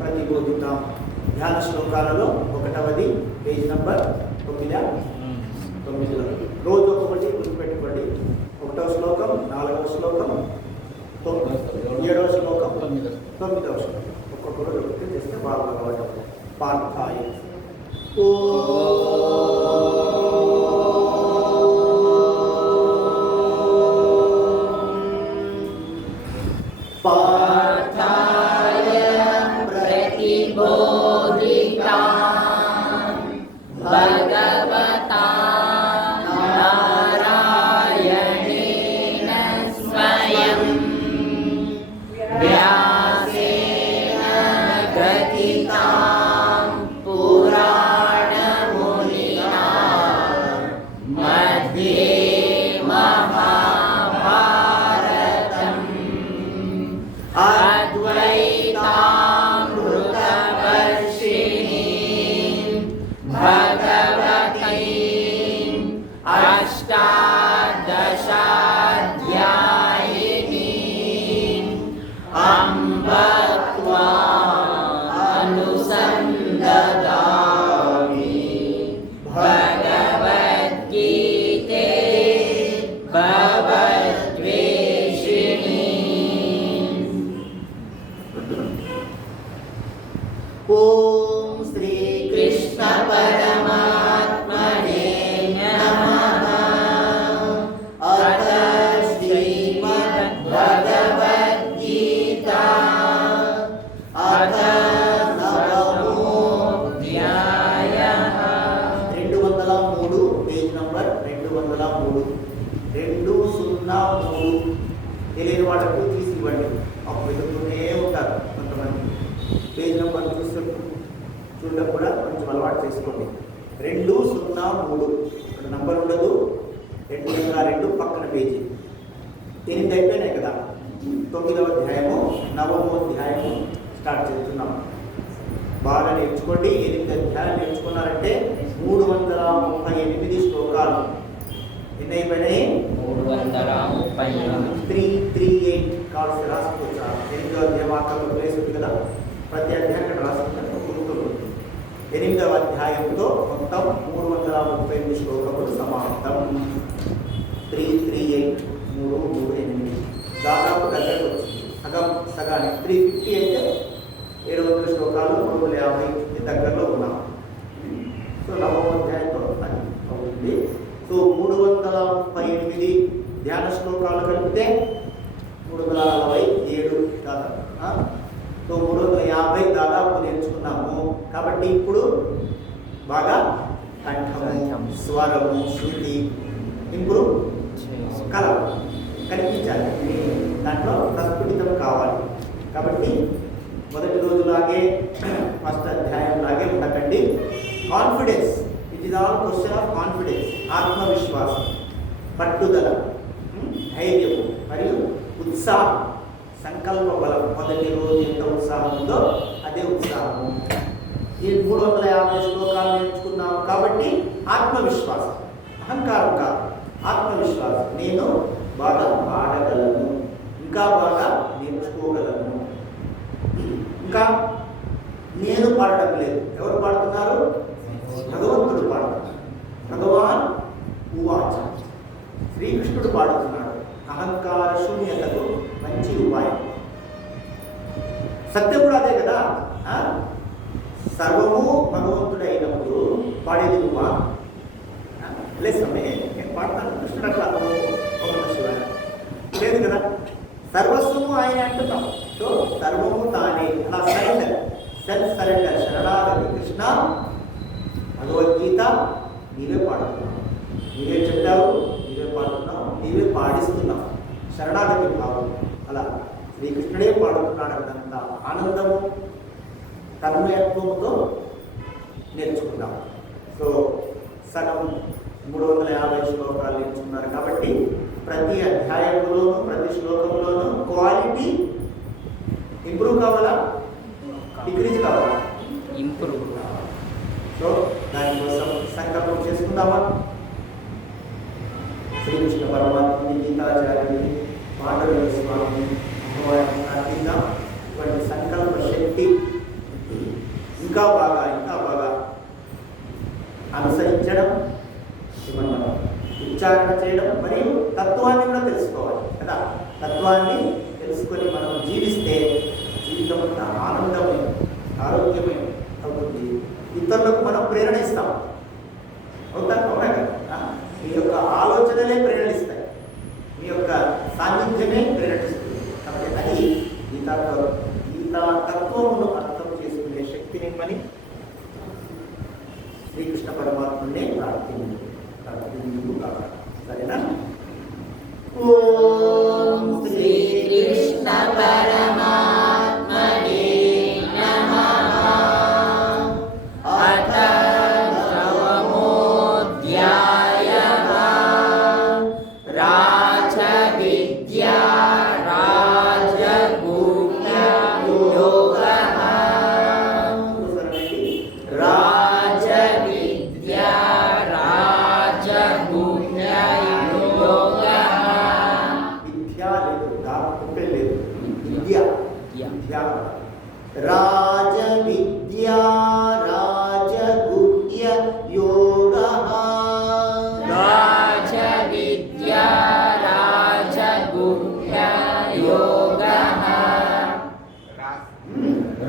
ప్రతిబోధిద్దాం. ధ్యాన శ్లోకాలలో 1వది page number 9లో రోజు ఒకటి గుర్తుపెట్టుకోండి. 1వ శ్లోకం, 4వ శ్లోకం, 7వ శ్లోకం, 9వ శ్లోకం ఒక్కొక్కరు గుర్తు చేస్తే బాగా అలవాటు. పార్థాయ తెలియని వాళ్ళకు తీసి ఇవ్వండి. అప్పుడు వెతుకుతూనే ఉంటారు కొంతమంది. పేజ్ నెంబర్ చూడడం కూడా కొంచెం అలవాటు చేసుకోండి. 203 ఇక్కడ నంబర్ ఉండదు. 202 పక్కన పేజీ. 8 అయిపోయినాయి కదా. 9వ అధ్యాయము 9వ అధ్యాయము స్టార్ట్ చేస్తున్నాం. బాగా నేర్చుకోండి. 8 అధ్యాయాలు నేర్చుకున్నారంటే 338 శ్లోకాలు. ఎన్ని అయిపోయినాయి? 338 కావాల్సి రాసుకోవచ్చు. 8వ అధ్యాయం ఆకలి ప్లేస్ ఉంది కదా, ప్రతి అధ్యాయం ఇక్కడ రాసుకుంటే గుర్తుంది. 8వ అధ్యాయంతో మొత్తం 338 శ్లోకములు సమాప్తం. 338 338 దాదాపు దగ్గరకు వచ్చింది. సగానికి 350 అయితే 700 శ్లోకాలు 350 దగ్గరలో ఉన్నాం. సో 9వ అధ్యాయంతో అది అవుతుంది. సో 338 ధ్యాన శ్లోకాలు కలిపితే 347 దాదాపు. సో 350 దాదాపు నేర్చుకున్నాము. కాబట్టి ఇప్పుడు బాగా కంఠము, స్వరము, శృతి ఇంప్రూవ్ కనిపించాలి. దాంట్లో ప్రస్ఫుటితం కావాలి. కాబట్టి మొదటి రోజులాగే ఫస్ట్ అధ్యాయం లాగే ఉండకండి. Confidence, it is all question of confidence. ఆత్మవిశ్వాసం, పట్టుదల, ధైర్యము మరియు ఉత్సాహం, సంకల్ప బలం. మొదటి రోజు ఎంత ఉత్సాహం ఉందో అదే ఉత్సాహము. ఈ 350 శ్లోకాలు నేర్చుకున్నాము కాబట్టి ఆత్మవిశ్వాసం, అహంకారం కాదు, ఆత్మవిశ్వాసం. నేను బాగా పాడగలను, ఇంకా బాగా నేర్చుకోగలను. ఇంకా నేను పాడడం లేదు. ఎవరు పాడుతున్నారు? భగవంతుడు పాడుతున్నారు. భగవాన్ ఉవాచ, శ్రీకృష్ణుడు పాడుతున్నాడు. అహంకార శూన్యతకు మంచి ఉపాయం. సత్యం కూడా అదే కదా. సర్వము భగవంతుడైనప్పుడు పాడేది నువ్వా? లేసమే నేను పాడతాను, కృష్ణుడు అట్లా లేదు కదా. సర్వస్వము ఆయన అంటున్నాం. సో సర్వము తానే, అలా సరెండర్, సెల్ఫ్ సరెండర్, శరణాగతి. కృష్ణ భగవద్గీత నీవే పాడుతున్నావు, నీవే చెప్పావు, నీవే పాడుతున్నావు, నీవే పాడిస్తున్నావు. శరణాగతి భావం. అలా శ్రీకృష్ణుడే పాడుతున్నాడు. అంత ఆనందము, తన్మయత్వంతో నేర్చుకున్నాం. సో సగం 350 శ్లోకాలు నేర్చుకున్నారు. కాబట్టి ప్రతి అధ్యాయంలోనూ ప్రతి శ్లోకంలోనూ క్వాలిటీ ఇంప్రూవ్ కావాలా, డిక్రీజ్ కావాలా? ఇంప్రూవ్. సో దానికోసం సంకల్పం చేసుకుందామా? శ్రీకృష్ణ పరమాత్మని, గీతాచార్యుని, మాధవ స్వామిని అమ్మవారిని ప్రార్థిద్దాం. ఇటువంటి సంకల్ప శక్తి ఇంకా బాగా అనుసరించడం, ఏమన్నా ఉచ్చారణ చేయడం, మరియు తత్వాన్ని కూడా తెలుసుకోవాలి కదా. తత్వాన్ని తెలుసుకొని మనం జీవిస్తే జీవితం అంతా ఆనందమయం, ఆరోగ్యమయం అవుతుంది. ఇతరులకు మనం ప్రేరణ ఇస్తాం. అవునా కదా? మీ యొక్క ఆలోచనలే ప్రేరణిస్తాయి, మీ యొక్క సాన్నిధ్యమే ప్రేరణిస్తుంది. కాబట్టి అది గీతా తత్వమును అర్థం చేసుకునే శక్తిని పని శ్రీకృష్ణ పరమాత్మనే ప్రార్థించుగా. సరేనా? ఓం శ్రీకృష్ణ పరమాత్మనే నమః. అథ నవమోऽధ్యాయః. రాజవిద్యా రాజగుహ్యయోగః. రాజవిద్యా రాజగుహ్యయోగః. విద్యా లేదు, దాంట్లో లేదు, విద్యా విద్యా. రాజవిద్యా రాజగుహ్యయోగః. రాజవిద్యా రాజగుహ్యయోగః.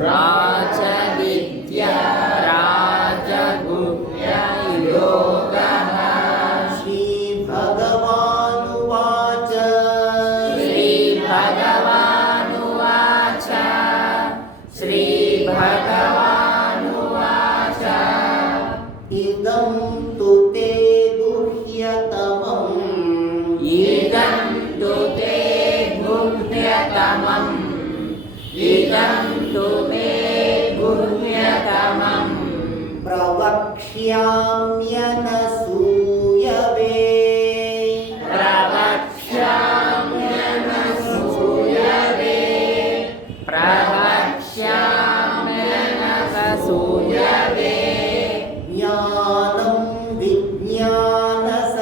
రాజవిద్యా రాజగుహ్యయోగః. శ్రీభగవానువాచ. శ్రీభగవానువాచ. శ్రీభగవానువాచ. ఇదం తు తే గుహ్యతమం. ఇదం తు తే గుహ్యతమం. ఇదం తు మే గుహ్యతమం. ప్రవక్ష్యామ్యనసూయవే. ప్రవక్ష్యామ్యనసూయవే. ప్రవక్ష్యామ్యనసూయవే. జ్ఞానం విజ్ఞానసహితం.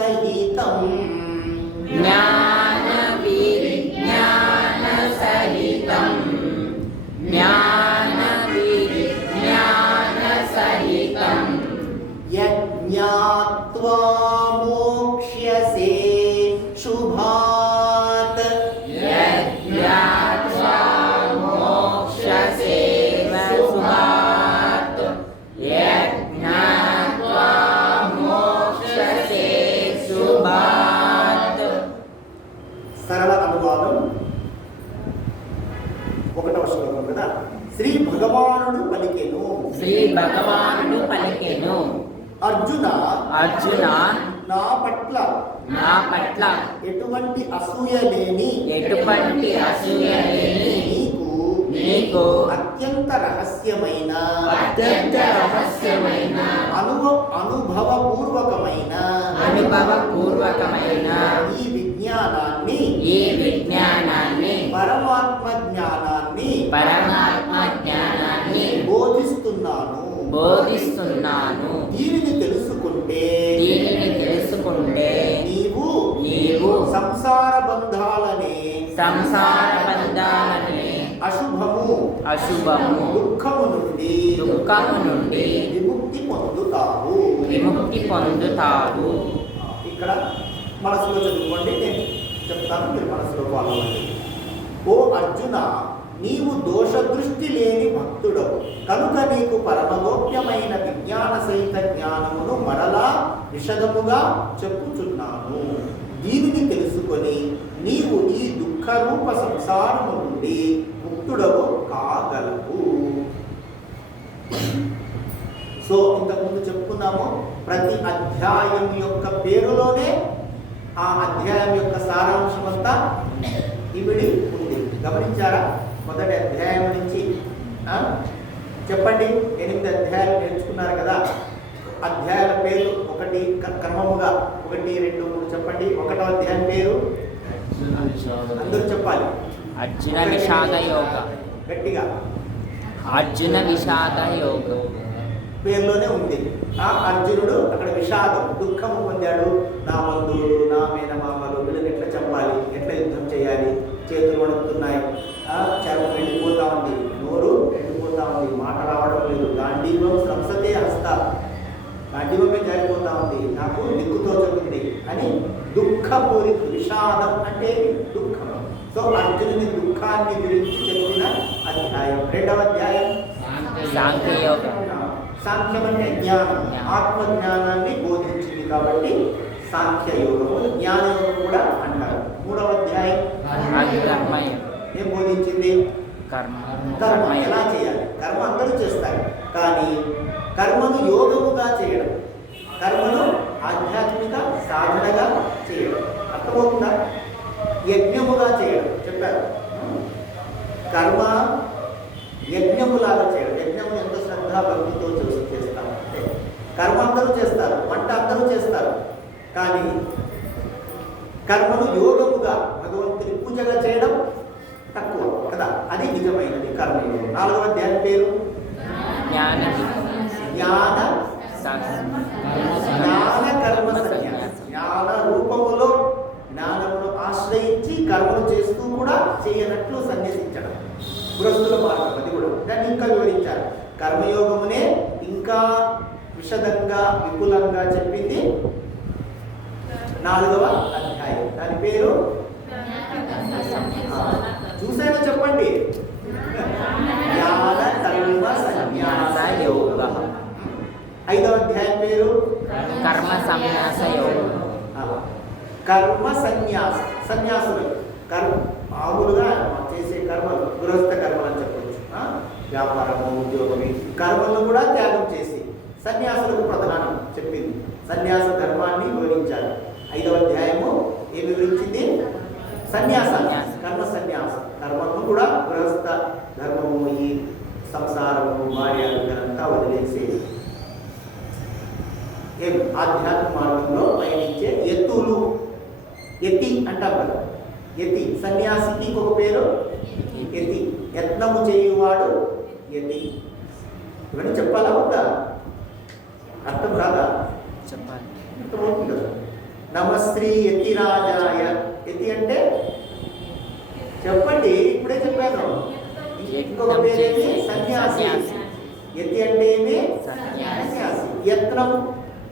జ్ఞాన విజ్ఞానసహితం. జ్ఞాన విజ్ఞానసహితం. యజ్ఞాత్వా మోక్ష్యసే శుభాత్. యజ్ఞాత్వా మోక్ష్యసే శుభాత్. యజ్ఞాత్వా మోక్ష్యసే శుభాత్. సరళ అనువాదం. 1వ శ్లోకం కదా. శ్రీ భగవానుడు పలికెను. శ్రీ భగవానుడు పలికెను. అర్జున. అర్జున. నా పట్ల ఎటువంటి అసూయ లేని నీకు అత్యంత రహస్యమైన అనుభవపూర్వకమైన ఈ విజ్ఞానాన్ని పరమాత్మ జ్ఞానాన్ని బోధిస్తున్నాను. దీనిని తెలుసుకుంటే నీవు సంసార బంధాలనే అశుభము దుఃఖము నుండి విముక్తి పొందుతావు. ఇక్కడ మనసులో చదువుకోండి, నేను చెప్తాను, మీరు మనసులో పాల్గొనండి. ఓ అర్జున, నీవు దోషదృష్టి లేని భక్తుడవు కనుక నీకు పరమగోప్యమైన విజ్ఞాన సహిత జ్ఞానమును మరలా విశదముగా చెప్పుచున్నాను. దీనిని తెలుసుకొని నీవు ఈ దుఃఖరూప సంసారము నుండి ముక్తుడవు కాగలవు. సో ఇంతకుముందు చెప్పుకున్నాము, ప్రతి అధ్యాయం యొక్క పేరులోనే ఆ అధ్యాయం యొక్క సారాంశం అంతా ఇవిడి ఉంది. గమనించారా? మొదటి అధ్యాయం నుంచి చెప్పండి. 8 అధ్యాయాలు నేర్చుకున్నారు కదా. అధ్యాయాల పేరు ఒకటి క్రమముగా 1, 2, 3 చెప్పండి. 1వ అధ్యాయం పేరు అందరూ చెప్పాలి. అర్జున విషాద యోగ. గట్టిగా. అర్జున విషాద యోగ పేరులోనే ఉంది. అర్జునుడు అక్కడ విషాదం, దుఃఖము పొందాడు. నా బంధువులు, నా మేనమామలు, వీళ్ళని ఎట్లా చంపాలి, ఎట్లా యుద్ధం చేయాలి, చేతులు వణుకుతున్నాయి, చర్మం ఎండిపోతా ఉంది, నోరు ఎండిపోతా ఉంది, మాట రావడం లేదు, గాంధీవ మధ్యమే జారిపోతా ఉంది, నాకు దిక్కుతోచుతుంది అని దుఃఖపూరిత విషాదం అంటే దుఃఖం. సో అర్జునుని దుఃఖాన్ని గురించి చెప్పిన అధ్యాయం. రెండవ అధ్యాయం సాంఖ్యయోగం. సాంఖ్యం అంటే జ్ఞానం, ఆత్మజ్ఞానాన్ని బోధించింది కాబట్టి సాంఖ్యయోగము, జ్ఞానయోగం కూడా అంటారు. మూడవ అధ్యాయం ఏం బోధించింది? కర్మ ఎలా చేయాలి. కర్మ అందరూ చేస్తారు, కానీ కర్మను యోగముగా చేయడం, కర్మను ఆధ్యాత్మిక సాధనగా చేయడం. అర్థమవుతుందా? యజ్ఞముగా చేయడం చెప్పారు. కర్మ యజ్ఞములాగా చేయడం. యజ్ఞము ఎంత శ్రద్ధ భక్తితో చేస్తారు అంటే కర్మ అందరూ చేస్తారు, వంట అందరూ చేస్తారు, కానీ కర్మను యోగముగా భగవంతుని పూజగా చేయడం తక్కువ కదా. అది నిజమైనది కర్మయోగం. నాలుగవ అధ్యాయం పేరు జ్ఞాన కర్మ సన్యాసం. జ్ఞాన రూపములో జ్ఞానమును ఆశ్రయించి కర్మను చేస్తూ కూడా చేయనట్లు సన్యసించడం గృహస్థుల మార్గం. అది కూడా దాన్ని ఇంకా వివరించారు. కర్మయోగమునే ఇంకా విశదంగా విపులంగా చెప్పింది నాలుగవ అధ్యాయం. దాని పేరు చూసైనా చెప్పండి. జ్ఞాన కర్మ సన్యాస యోగ. ఐదవ అధ్యాయం పేరు కర్మ సన్యాస యోగం. కర్మ సన్యాస. సన్యాసులు మామూలుగా చేసే కర్మలు గృహస్థ కర్మలు అని చెప్పచ్చు. వ్యాపారము, ఉద్యోగం, కర్మలను కూడా త్యాగం చేసి సన్యాసులకు ప్రధానం చెప్పింది. సన్యాస ధర్మాన్ని వివరించారు. ఐదవ అధ్యాయము ఏమి వివరించింది? సన్యాస, కర్మ సన్యాసం. కర్మను కూడా గృహస్థ ధర్మము, ఈ సంసారము, భార్యలంతా వదిలేసి ఆధ్యాత్మిక మార్గంలో పయనించే ఎత్తులు. యతి అంటాం కదా, యతి. సన్యాసికి ఇంకొక పేరు యతి. యత్నము చేయువాడు యతి. ఇవన్నీ చెప్పాలా వద్దా? అర్థం రాదా? చెప్పాలి. అర్థమవుతుంది కదా. నమశ్రీ యతిరాజాయ. యతి అంటే చెప్పండి, ఇప్పుడే చెప్పాను. ఇంకొక పేరేమి? సన్యాసి. యతి అంటే ఏమి? సన్యాసి. యత్నము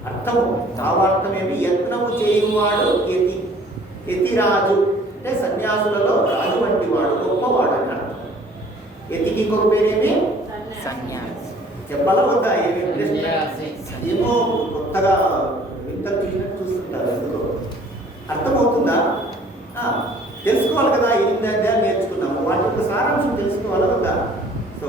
అర్థము, భావార్థం ఏమి? యత్నము చేయువాడు యతి. యతిరాజు అంటే సన్యాసులలో రాజు వంటి వాడు, గొప్పవాడు అని అర్థం. యతికి ఇంకొక పేరేమి? సన్యాసి. చెప్పాలా వద్దా? ఏమో కొత్తగా వింతలు చూసినట్టు చూస్తుంటారు. ఎందుకు అర్థమవుతుందా? తెలుసుకోవాలి కదా. 8 అధ్యాయాలు నేర్చుకున్నాము, వాటి యొక్క సారాంశం తెలుసుకోవాలి వద్దా? సో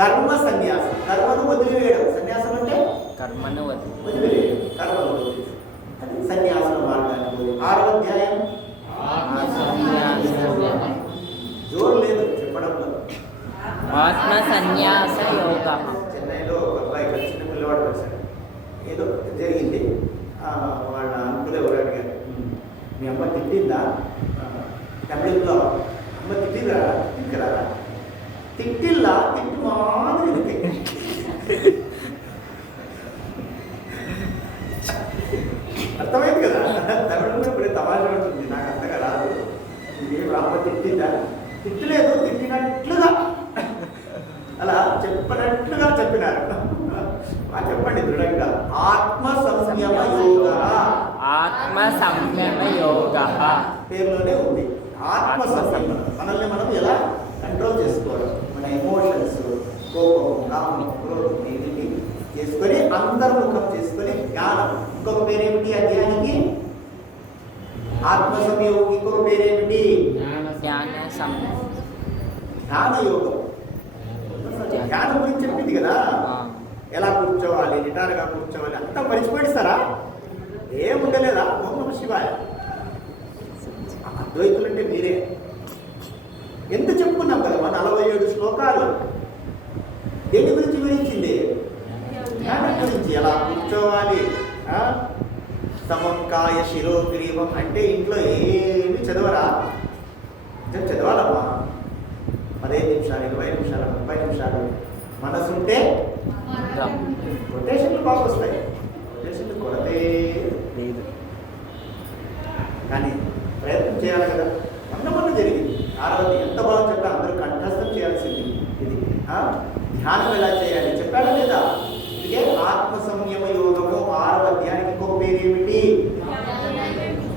కర్మ సన్యాసం, కర్మను వదిలివేయడం. సన్యాసం అంటే కర్మను వదిలివేయడం, కర్మను వదిలివేయడం. అది సన్యాసన మార్గాన్ని. ఆరవ అధ్యాయం జోరు లేదు చెప్పడంలో. ఆత్మ సన్యాస యోగ. చెన్నైలో ఒక అబ్బాయి చిన్న పిల్లవాడు వచ్చాడు. ఏదో జరిగింది. వాళ్ళ అంకులు ఎవరు అడిగారు, మీ అమ్మ తిట్టిందా? తమిళంలో అమ్మ తిట్టిరా? తిట్టరా? తిట్టిల్లా? తిట్టు మాదిరి. అర్థమైంది కదా. తమిళంలో ఇప్పుడు తమాషా ఉంటుంది, నాకు అంతగా రాదు. ఇదేం అమ్మ తిట్టిందా? తిట్టలేదు, తిట్టినట్లుగా అలా చెప్పినట్లుగా చెప్పినారు. చెప్పండి దృఢంగా. ఆత్మ సంయమ యోగ. ఆత్మ సంయమ యోగ పేరులోనే ఉంది. ఆత్మ సంయమం. మనల్ని మనం ఎలా కంట్రోల్ చేసుకోవాలి, మన ఎమోషన్స్, కోపం, కామం, క్రోధం వీటిని చేసుకొని అంతర్ముఖం చేసుకొని జ్ఞానం. ఇంకొక పేరేమిటి అధ్యాయానికి? ఆత్మ సంయోగం. ఇంకొక పేరేమిటి? జ్ఞానయోగం. జ్ఞానం గురించి చెప్పింది కదా. ఎలా కూర్చోవాలి, నిటారుగా కూర్చోవాలి, అంతా మరిచిపెడతారా? ఏముండలేదా? ఓం నమః శివాయ. అద్వైతులు అంటే మీరే. ఎంత చెప్పుకున్నాం కదా, 47 శ్లోకాలు. దేని గురించి వివరించింది? జ్ఞానం గురించి. ఎలా కూర్చోవాలి, సమంకాయ శిరోగ్రీవం అంటే ఇంట్లో ఏమి చదవరా? చదవాలమ్మా. 15 నిమిషాలు, 20 నిమిషాలు, 30 నిమిషాలు. మనసుంటే రొటేషన్లు బాగా వస్తాయి. రొటేషన్లు కొరతే లేదు, కానీ ప్రయత్నం చేయాలి కదా. మొన్న జరిగింది. 6వది ఎంత బాగా చెప్పా, అందరూ కంఠస్థం చేయాల్సింది. ఇది ధ్యానం ఎలా చేయాలి చెప్పాడా లేదా? ఇదే ఆత్మ సంయమ పేరేమిటి?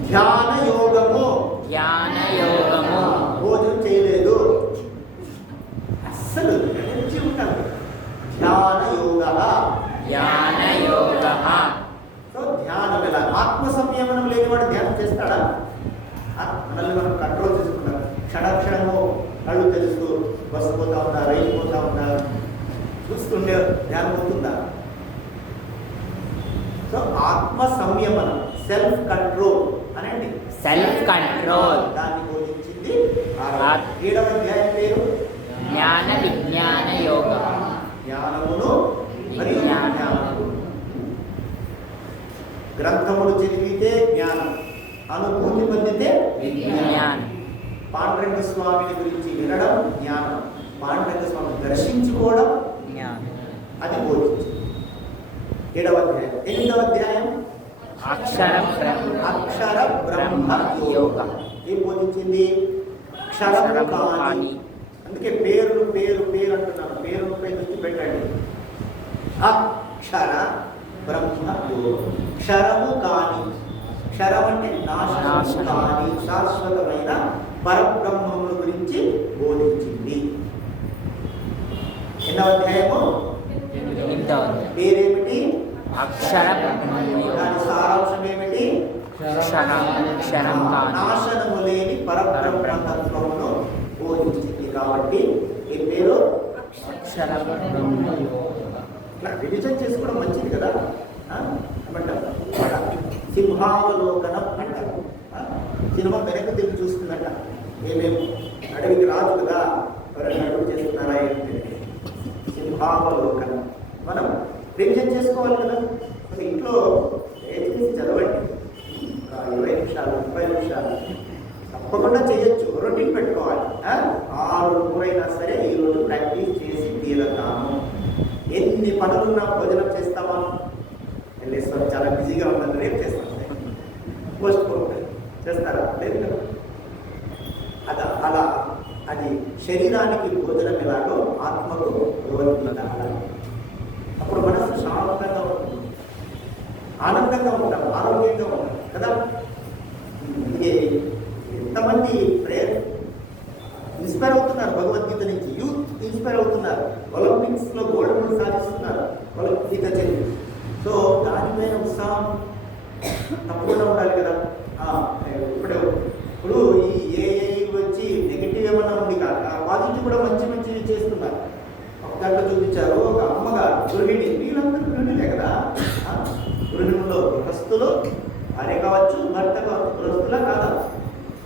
ధ్యాన యోగము. ధ్యాన యోగము. భోజనం చేయలేదు, అస్సలు ఎనర్జీ ఉంటారు. ధ్యాన యోగ. ధ్యాన యోగ. సో ధ్యానం ఎలా? ఆత్మ సంయమనం లేనివాడు ధ్యానం చేస్తాడా? మనల్ని మనం కంట్రోల్ చేసుకున్నాం. క్షణక్షణము కళ్ళు తెలుస్తూ బస్సు పోతా ఉందా, రైలు పోతా ఉందా చూస్తుండే ధ్యానం అవుతుందా? సో ఆత్మ సంయమనం, సెల్ఫ్ కంట్రోల్ అనండి. Self control. దాన్ని బోధించింది 7వ అధ్యాయం పేరు జ్ఞాన విజ్ఞాన యోగ. జ్ఞానమును మరి జ్ఞానము. గ్రంథములు చదివితే జ్ఞానం, అనుభూతి పొందితే విజ్ఞానం. పాండురంగ స్వామిని గురించి వినడం జ్ఞానం, పాండురంగ స్వామిని దర్శించుకోవడం జ్ఞానం. అది బోధించింది 7వ అధ్యాయం. 8వ అధ్యాయం అక్షర అక్షర బ్రహ్మ యోగ. ఏం బోధించింది? క్షరము కాని. అందుకే పేరు పేరు పేరు అంటున్నాను. పేరుపై దృష్టి పెట్టండి. అక్షర బ్రహ్మ యోగం. క్షరము కాని. క్షరం అంటే నాశనము కాని శాశ్వతమైన పరబ్రహ్మముల గురించి బోధించింది. ఎన్నవ అధ్యాయము? పేరేమిటి? అక్షర బ్రహ్మ యోగ. దాని సారాంశం ఏమిటి? క్షరం కాని నాశనము లేని పరబ్రహ్మతత్వమును బోధించింది. కాబట్టి ఈ పేరు అక్షర బ్రహ్మ యోగ. ఇట్లా రివిజన్ చేసుకోవడం మంచిది కదా. ఏమంటారు? సింహావలోకనం అంటారు. సినిమా వెనక్కి తిరిగి చూస్తుందట. ఏమేమి అడవికి రాదు కదా, ఎవరైనా అడుగు చేస్తున్నారా ఏంటంటే సింహావలోకనం. మనం రివిజన్ చేసుకోవాలి కదా. మరి ఇంట్లో దయచేసి చదవండి. 20 నిమిషాలు 30 నిమిషాలు తప్పకుండా చేయొచ్చు. రొటీన్ పెట్టుకోవాలి. 6 సరే ఈరోజు ప్రాక్టీస్ చేసి తీరతాము. ఎన్ని పనులున్నా భోజనం చేస్తామా? వెళ్ళేస్తాం, చాలా బిజీగా ఉన్నాను, రేపు చేస్తాం. పోస్ట్ పోన్ చేస్తారా? లేదు కదా. అలా అది శరీరానికి భోజనం ఎలాగో ఆత్మకు భగవద్గీత అలాగే. అప్పుడు మనసు శాంతంగా ఉంటుంది, ఆనందంగా ఉంటాం, ఆరోగ్యంగా ఉంటాం కదా. ఇది ఎంతమంది ప్రేయర్ ఇన్స్పైర్ అవుతున్నారు భగవద్గీత నుంచి. యూత్ ఇన్స్పైర్ అవుతున్నారు. ఒలింపిక్స్లో గోల్డ్ మెడల్ సాధిస్తున్నారు భగవద్గీత చదివి. సో దానిపైన ఉత్సాహం తప్పకుండా ఉండాలి కదా. ఇప్పుడు ఈ ఏఐ వచ్చి నెగిటివ్ ఏమన్నా ఉంది కాక పాజిటివ్ కూడా మంచి మంచివి చేస్తున్నారు. ఒక దాంట్లో చూపించారు, ఒక అమ్మగారు గృహిణి, వీళ్ళందరూ గృహిణులే కదా. గృహిణుల్లో గృహస్థులు, భార్య కావచ్చు, భర్త కావచ్చు. గృహస్థులా కాదా?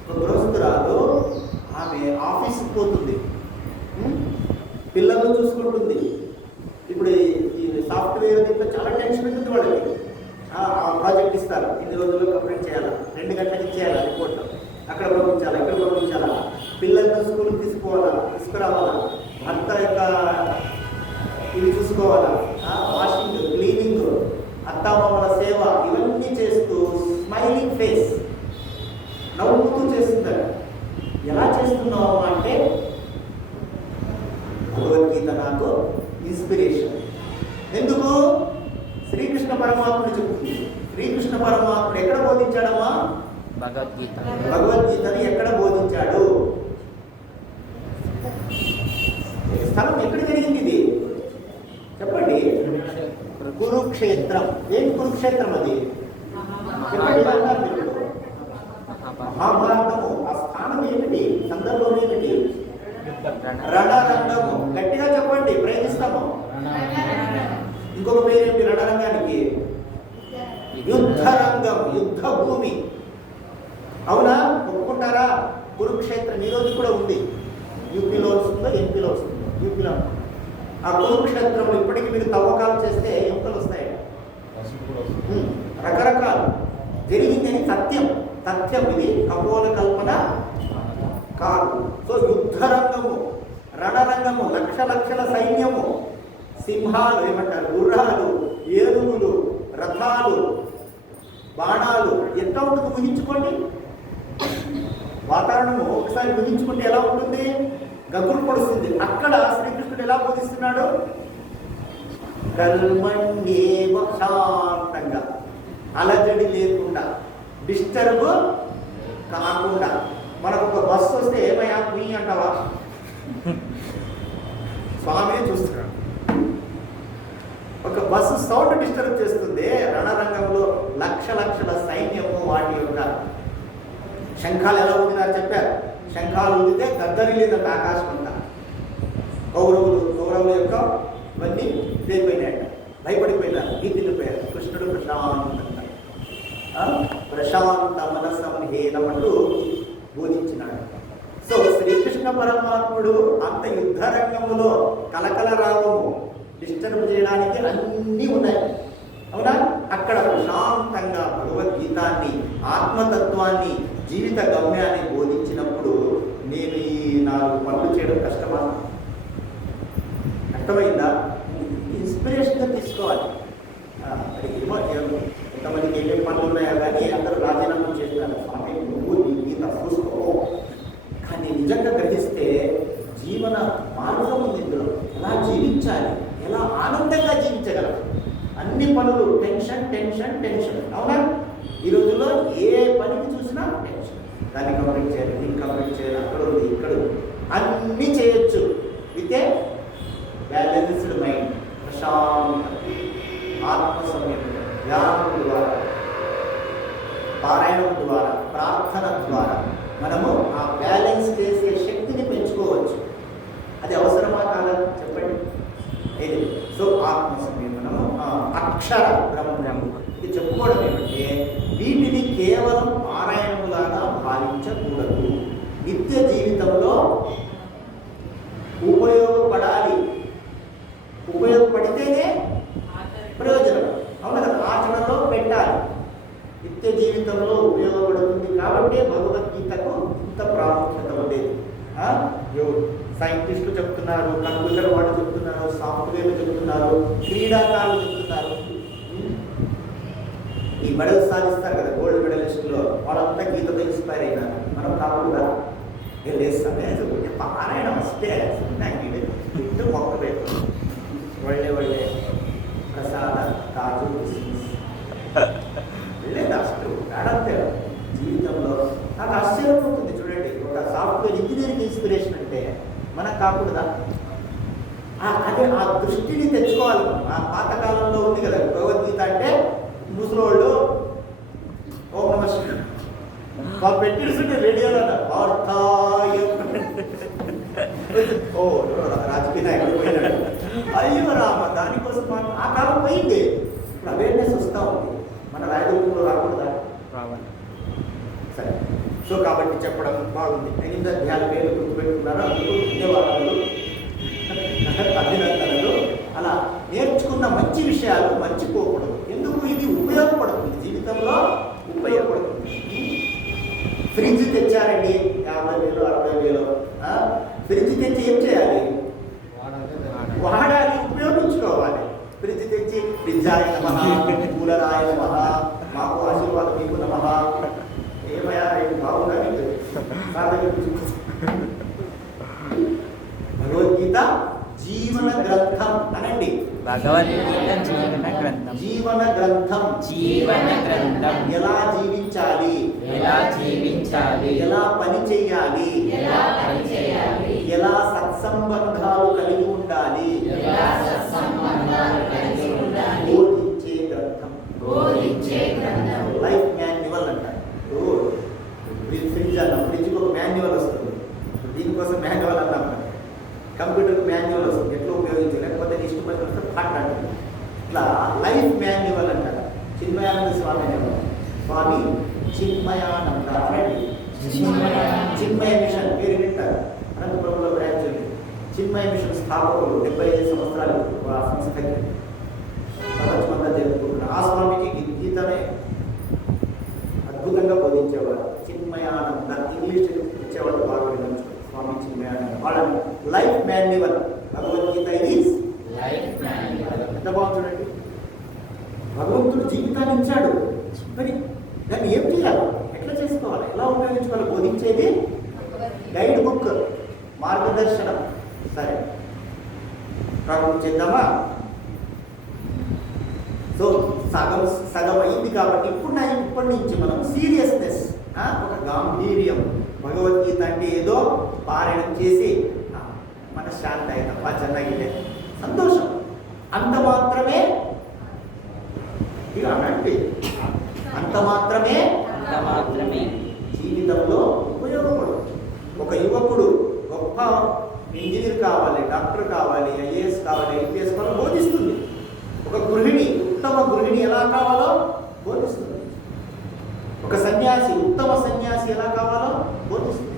గృహస్థురాలు ఆమె ఆఫీస్కి పోతుంది, పిల్లలను చూసుకుంటుంది. ఇప్పుడు ఈ సాఫ్ట్వేర్ దీంట్లో చాలా టెన్షన్ ఉంటుంది వాళ్ళకి. ఆ ప్రాజెక్ట్ ఇస్తారు, ఇన్ని రోజుల్లో కంప్లీట్ చేయాలా, 2 గంటలకు ఇచ్చేయాలా రిపోర్ట్, అక్కడ పంపించాలా, ఇక్కడ పంపించాలా, పిల్లల్ని స్కూల్కి తీసుకురావాలా, భర్త యొక్క ఇవి చూసుకోవాలా, వాషింగ్, క్లీనింగ్, అత్తామామల సేవ, ఇవన్నీ చేస్తూ స్మైలింగ్ ఫేస్, నవ్వుతూ చేస్తుందట. ఎలా చేస్తున్నావు అంటే భగవద్గీత నాకు ఇన్స్పిరేషన్. ఎందుకు? శ్రీకృష్ణ పరమాత్ముడు చెబుతుంది. శ్రీకృష్ణ పరమాత్ముడు ఎక్కడ బోధించాడమ్మా? భగవద్గీతను ఎక్కడ బోధించాడు? స్థలం ఎక్కడ జరిగింది ఇది చెప్పండి. కురుక్షేత్రం. ఏంటి కురుక్షేత్రం? అది చెప్పండి. మహాభారతము. ఆ స్థానం ఏమిటి? సందర్భం ఏమిటి? రణరంగము. గట్టిగా చెప్పండి, ప్రయత్నిస్తాము. ఇంకొక పేరు ఏమిటి రణరంగానికి? యుద్ధరంగం, యుద్ధ భూమి. అవునా? ఒప్పుకుంటారా? కురుక్షేత్రం ఈ రోజు కూడా ఉంది. యూపీలో వస్తుందో, ఎంపీలో వస్తుందో? యూపీలో. ఆ కురుక్షేత్రంలో ఇప్పటికీ మీరు తవ్వకాలు చేస్తే ఎముకలు వస్తాయి. రకరకాలు జరిగిందని సత్యం. సత్యం ఇది, కపోల కల్పన కాదు. సో యుద్ధరంగము, రణరంగము, లక్షల సైన్యము, సింహాలు, ఏమంటారు, గుర్రాలు, ఏనుగులు, రథాలు, బాణాలు. ఎంత ఉంటుంది ఊహించుకోండి. వాతావరణము ఒకసారి ఊహించుకుంటే ఎలా ఉంటుంది? గగురు పడుస్తుంది. అక్కడ శ్రీకృష్ణుడు ఎలా బోధిస్తున్నాడు? శాంతంగా అలజడి లేకుండా, డిస్టర్బ్ కాకుండా. మనకు ఒక బస్సు వస్తే ఏమయ్యా కుయ్యి అంటావా? స్వామిని చూస్తున్నాడు. ఒక బస్సు సౌండ్ డిస్టర్బ్ చేస్తుంది. రణరంగంలో లక్షల సైన్యము వాటి యొక్క శంఖాలు ఎలా ఊదినారు చెప్పారు. శంఖాలు ఊదితే గద్దరిల్లిందంట ఆకాశం అంతా. కౌరవుల యొక్క ఇవన్నీ లేకపోయినాయట, భయపడిపోయినారు, భీతిల్లిపోయారు. కృష్ణుడు ప్రశాంత మనస్సం హేనమంటూ బోధించినాడు. సో శ్రీకృష్ణ పరమాత్ముడు అంత యుద్ధ రంగంలో కలకలరావము డిస్టర్బ్ చేయడానికి అన్నీ ఉన్నాయి, అవునా? అక్కడ ప్రశాంతంగా భగవద్గీతాన్ని, ఆత్మతత్వాన్ని, జీవిత గమ్యాన్ని బోధించినప్పుడు నేను ఈ 4 పనులు చేయడం కష్టమా? అర్థమైందా? ఇన్స్పిరేషన్గా తీసుకోవాలి. కొంతమందికి ఏమేమి పనులు ఉన్నాయో కానీ అందరూ రాజీనామా చేస్తున్నారు. స్వామి నువ్వు నీ గీత చూసుకో. కానీ నిజంగా గ్రహిస్తే జీవన మార్గం ఉంది ఇందులో. ఎలా జీవించాలి, ఎలా ఆనందంగా జీవించగలం. అన్ని పనులు టెన్షన్ టెన్షన్ టెన్షన్, అవునా? ఈ రోజుల్లో ఏ పనికి చూసినా టెన్షన్. దాన్ని కంప్లీట్ చేయాలి, దీన్ని కంప్లీట్ చేయాలి, అక్కడ ఉంది ఇక్కడ అన్నీ చేయొచ్చు విత్ ఏ బ్యాలెన్స్డ్ మైండ్, ప్రశాంత ఆత్మ సంయమం, ధ్యానం ద్వారా, పారాయణం ద్వారా, ప్రార్థన ద్వారా మనము ఆ బ్యాలెన్స్ చేసే శక్తిని పెంచుకోవచ్చు. అది అవసరమా కాదా చెప్పండి? ఏది? సో ఆత్మ సంయమనము, అక్షర బ్రహ్మము, ఇది చెప్పుకోవడం ఏమంటే వీటిని కేవలం పారాయణములాగా భావించకూడదు. నిత్య జీవితంలో ఉపయోగపడాలి. ఉపయోగపడితేనే ప్రయోజనం, అవును కదా? ఆచరణలో పెట్టాలి. నిత్య జీవితంలో ఉపయోగపడుతుంది కాబట్టి భగవద్గీతకు ఇంత ప్రాముఖ్యత ఉండేది. సైంటిస్టులు చెప్తున్నారు, కంప్యూటర్ వాళ్ళు చెప్తున్నారు, సాఫ్ట్వేర్లు చెప్తున్నారు, క్రీడాకారులు చెప్తున్నారు. ఈ మెడల్ సాధిస్తారు కదా గోల్డ్ మెడలిస్టులో, వాళ్ళంతా గీతతో ఇన్స్పైర్ అయినారు. మనం కాకుండా లేస్తామే పారాయణం వస్తే ఇద్దరు మొక్క ಬೇಕು ಒಳ್ಳೆ ಪ್ರಸಾದ ಕಾಜು ಕಿಸ್ಮಿಸ್ వెళ్ళేది అసలు తేడంతే జీవితంలో. నాకు ఆశ్చర్యపోతుంది చూడండి, ఒక సాఫ్ట్వేర్ ఇంజనీరింగ్ ఇన్స్పిరేషన్ అంటే మనకు కాకూడదా? అదే ఆ దృష్టిని తెచ్చుకోవాలి. ఆ పాతకాలంలో ఉంది కదా భగవద్గీత అంటే ముసలోళ్ళు ఓం నమః శివాయ పెట్టిస్తుంటే రేడియోలో ఓ రాజకీయ నాయకుడు పోయినాడు, అయ్యో రామ, దానికోసం ఆ కాలం పోయింది. ఇప్పుడు అవేర్నెస్ వస్తూ ఉంది. మన రాయదుర్గంలో రాకూడదా? రావాలి. సరే, సో కాబట్టి చెప్పడం బాగుంది. 8 అధ్యాయాల పేర్లు గుర్తుపెట్టుకున్నారు, అందుకు ధన్యవాదాలు, అభినందనలు. అలా నేర్చుకున్న మంచి విషయాలు మర్చిపోకూడదు. ఎందుకు? ఇది ఉపయోగపడుతుంది, జీవితంలో ఉపయోగపడుతుంది. ఫ్రిడ్జ్ తెచ్చారండి 50,000 60,000. ఫ్రిడ్జ్ తెచ్చి ఏం చేయాలి? వాడాలి, ఉపయోగించుకోవాలి. ఫ్రిడ్జ్ తెచ్చి ఫ్రిడ్జాయ నమః, కూలరాయ నమః, మాకు ఆశీర్వాదం మీకు నమః. ఏమయ్యా బాగుందా మీకు? భగవద్గీత జీవన గ్రంథం అనండి. భగవద్గీత జీవన గ్రంథం. జీవన గ్రంథం, జీవన గ్రంథం. ఎలా జీవించాలి, ఎలా జీవించాలి, ఎలా పని చేయాలి, ఎలా పని చేయాలి, ఎలా సత్సంబంధాలు కలిగి ఉండాలి, ఎలా సత్సంబంధాలు కలిగి ఉండాలి, బోధించే గ్రంథం. బోధించే గ్రంథం. లైఫ్ మాన్యువల్ అంటారు. ఫ్రిడ్జ్ అన్నాం, ఫ్రిడ్జ్కి ఒక మాన్యువల్ వస్తుంది. దీనికోసం మాన్యువల్ అన్నాం. కంప్యూటర్కి మాన్యువల్ వస్తుంది, ఎట్లా ఉపయోగించాలి, లేకపోతే ఇష్టపడి వస్తే పాట అంటుంది. ఇట్లా లైఫ్ మాన్యువల్ అంటారు. చిన్మయానంద స్వామి అనేవారు. స్వామి చిన్మయానంద అనండి. చిన్మయ మిషన్ పేరు వింటారు. అనంతపురంలో బ్రాంచ్ ఉంది. చిన్మయ మిషన్ స్థాపకులు 75 సంవత్సరాలు ఆ సంస్థకి ప్రపంచమంతా జరుపుకుంటున్నారు. ఆ స్వామికి గీతనే అద్భుతంగా బోధించేవారు. చిన్మయానంద ఇంగ్లీష్ ఇచ్చేవాళ్ళు బాగా వినొచ్చు. స్వామి చిన్మయానంద వాళ్ళ life manual Bhagavad Gita is life manual. ఎంత బాగుంటుందండి. భగవంతుడు జీవితాన్ని ఇచ్చాడు, మరి దాన్ని ఏం చేయాలి, ఎట్లా చేసుకోవాలి, ఎలా ఉపయోగించుకోవాలి, బోధించేది గైడ్ బుక్, మార్గదర్శనం. సరే ప్రారంభం చేద్దామా? సో సగం సగం అయింది కాబట్టి ఇప్పటి నుంచి మనం సీరియస్నెస్, ఒక గాంభీర్యం, భగవద్గీత అంటే ఏదో పారాయణం చేసి మన శాంతి అయిన చెన్నగిలే సంతోషం అంత మాత్రమే. ఇక అంటే అంత మాత్రమే జీవితంలో ఉపయోగపడు. ఒక యువకుడు గొప్ప ఇంజనీర్ కావాలి, డాక్టర్ కావాలి, ఐఏఎస్ కావాలి, ఐపీఎస్ కావాలి బోధిస్తుంది. ఒక గృహిణి, ఉత్తమ గృహిణి ఎలా కావాలో బోధిస్తుంది. ఒక సన్యాసి, ఉత్తమ సన్యాసి ఎలా కావాలో బోధిస్తుంది.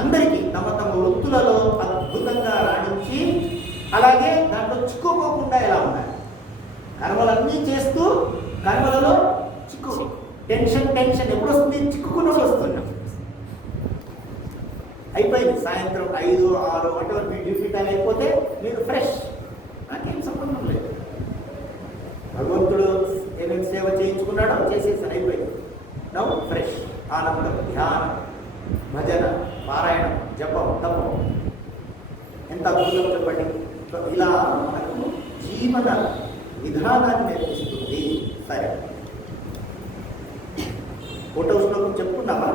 అందరికీ తమ తమ వృత్తులలో అద్భుతంగా రాణించి అలాగే దాంట్లో చిక్కుకోకుండా ఎలా ఉండాలి. కర్మలన్నీ చేస్తూ కర్మలలో టెన్షన్ ఎప్పుడు వస్తుంది? చిక్కుకున్న వస్తున్నాం. అయిపోయింది సాయంత్రం 5, 6 అంటే మీ డ్యూటీ టైం అయిపోతే మీరు ఫ్రెష్, నాకేం సంబంధం లేదు. భగవంతుడు ఏమేమి సేవ చేయించుకున్నాడో చేసేసాను, అయిపోయింది. నవ్వు ఫ్రెష్, ఆనందం, ధ్యానం, భజన, పారాయణం, జపం, తపం. ఎంత అద్భుతం చెప్పండి. ఇలా మనకు జీవన విధానాన్ని నేర్పిస్తుంది. సరే, ఫోటో శ్లోకం చెప్పుకున్నావా?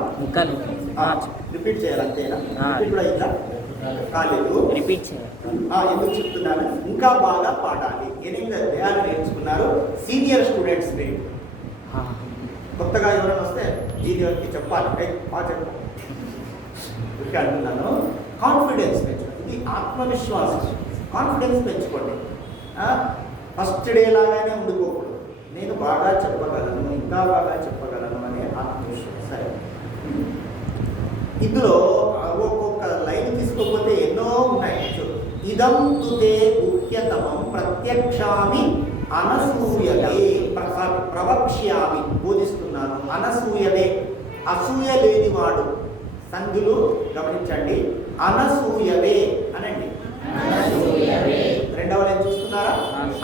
రిపీట్ చేయాలి అంతేనా? రిపీట్ కూడా అయిందా? కాలేదు. రిపీట్ చేయాలి. ఎందుకు చెప్తున్నాను? ఇంకా బాగా పాడాలి. 8 అధ్యాయాలు నేర్చుకున్నారు సీనియర్ స్టూడెంట్స్. మీరు కొత్తగా ఎవరైనా వస్తే జూనియర్కి చెప్పాలి, చెప్పు అంటున్నాను. కాన్ఫిడెన్స్ పెంచుకోండి. ఇది ఆత్మవిశ్వాసం. కాన్ఫిడెన్స్ పెంచుకోండి. ఫస్ట్ డే లాగానే ఉండిపోకూడదు. నేను బాగా చెప్పగలను, ఇంకా బాగా చెప్పగలను అనే ఆత్మవిశ్వాసం. సరే, ఇందులో ఒక్కొక్క లైన్ తీసుకోకపోతే ఎన్నో ఉన్నాయి. ఇదం తుతే గుహ్యతమం ప్రత్యక్షామి అనసూయవే ప్రవక్ష్యామి, బోధిస్తున్నాను. అనసూయవే, అసూయ లేనివాడు. సంధులు గమనించండి. అనసూయవే అనండి. రెండవ లైన్ చూస్తున్నారా?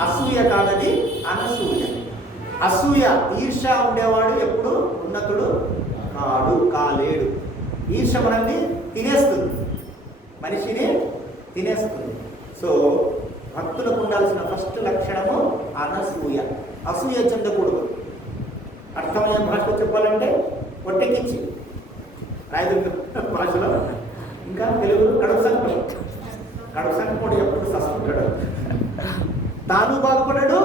అసూయ కాదని అనసూయ. అసూయ, ఈర్ష ఉండేవాడు ఎప్పుడు ఉన్నతుడు కాలేడు. ఈర్ష మనల్ని తినేస్తుంది, మనిషిని తినేస్తుంది. సో భక్తులకు ఉండాల్సిన ఫస్ట్ లక్షణము అనసూయ. అసూయ చెందకూడదు. అర్థమయ్యే భాషలో చెప్పాలంటే పొట్టెక్కించి, రాయదుర్గ భాషలో ఇంకా తెలుగులో కడుపు సంకటం ఎప్పుడు సస్తుంటాడు. తాను బాగుపడాడు,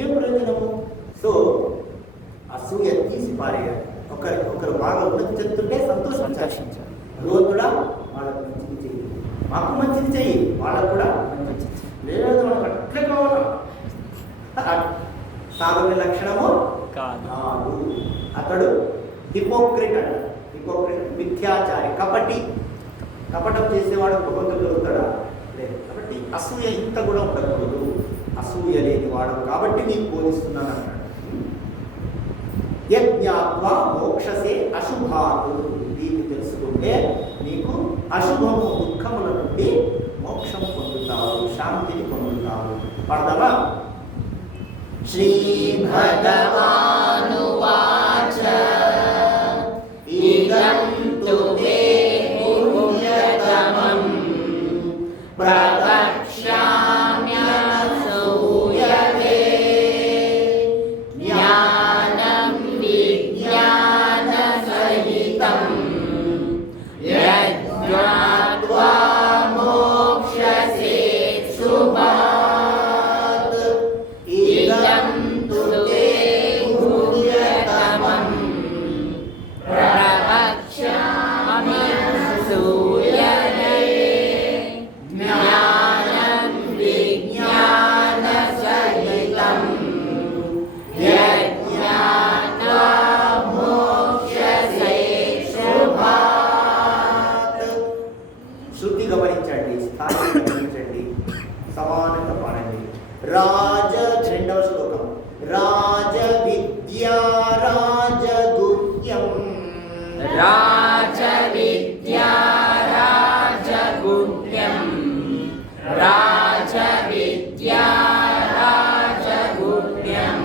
ఏం ప్రయోజనము? సో అసూయ తీసి పారేయాలి. ఒకరు బాగా ఉన్నతి చెందుతుంటే సంతోషించాలి. భగవంతుడా వాళ్ళకు మంచిది చెయ్యి, మాకు మంచిది చెయ్యి, వాళ్ళకు కూడా లేదు మనకు అట్లే కావాలా. సాగుని లక్షణము కాదు. అతడు హిపోక్రిట్ అంట. హిపోక్రిట్ మిథ్యాచారి, కపటం చేసేవాడు భగవంతుడు దొరుకుతాడా? లేదు. కాబట్టి అసూయ ఇంత కూడా ఉండకూడదు. అసూయ లేని వాడు కాబట్టి నీకు బోధిస్తున్నాను అన్నాడు. యజ్ఞాత్వా మోక్షసే అశుభాతు, దీన్ని తెలుసుకుంటే నీకు అశుభము, దుఃఖముల నుండి మోక్షం పొందుతావు, శాంతిని పొందుతావు. పడదామా? శ్రీ భగవానువాచ ఇదం తుతే గుహ్యతమం ప్రవక్ష్యామ్యనసూయవే జ్ఞానం విజ్ఞానసహితం యజ్ఞాత్వా మోక్షసే శుభాత్. ఇదం తుతే గుహ్యతమం ప్రవక్ష్యామ్యనసూయవే జ్ఞానం విజ్ఞానసహితం యజ్ఞాత్వా మోక్షసే శుభాత్. శృతి గమనించండి, స్థాయి గమనించండి, సమానంగా పాడండి. రెండవ శ్లోకం. రాజ విద్యా రాజగుహ్యం, రాజ విద్యా రాజగుహ్యం, రాజ విద్యా రాజగుహ్యం,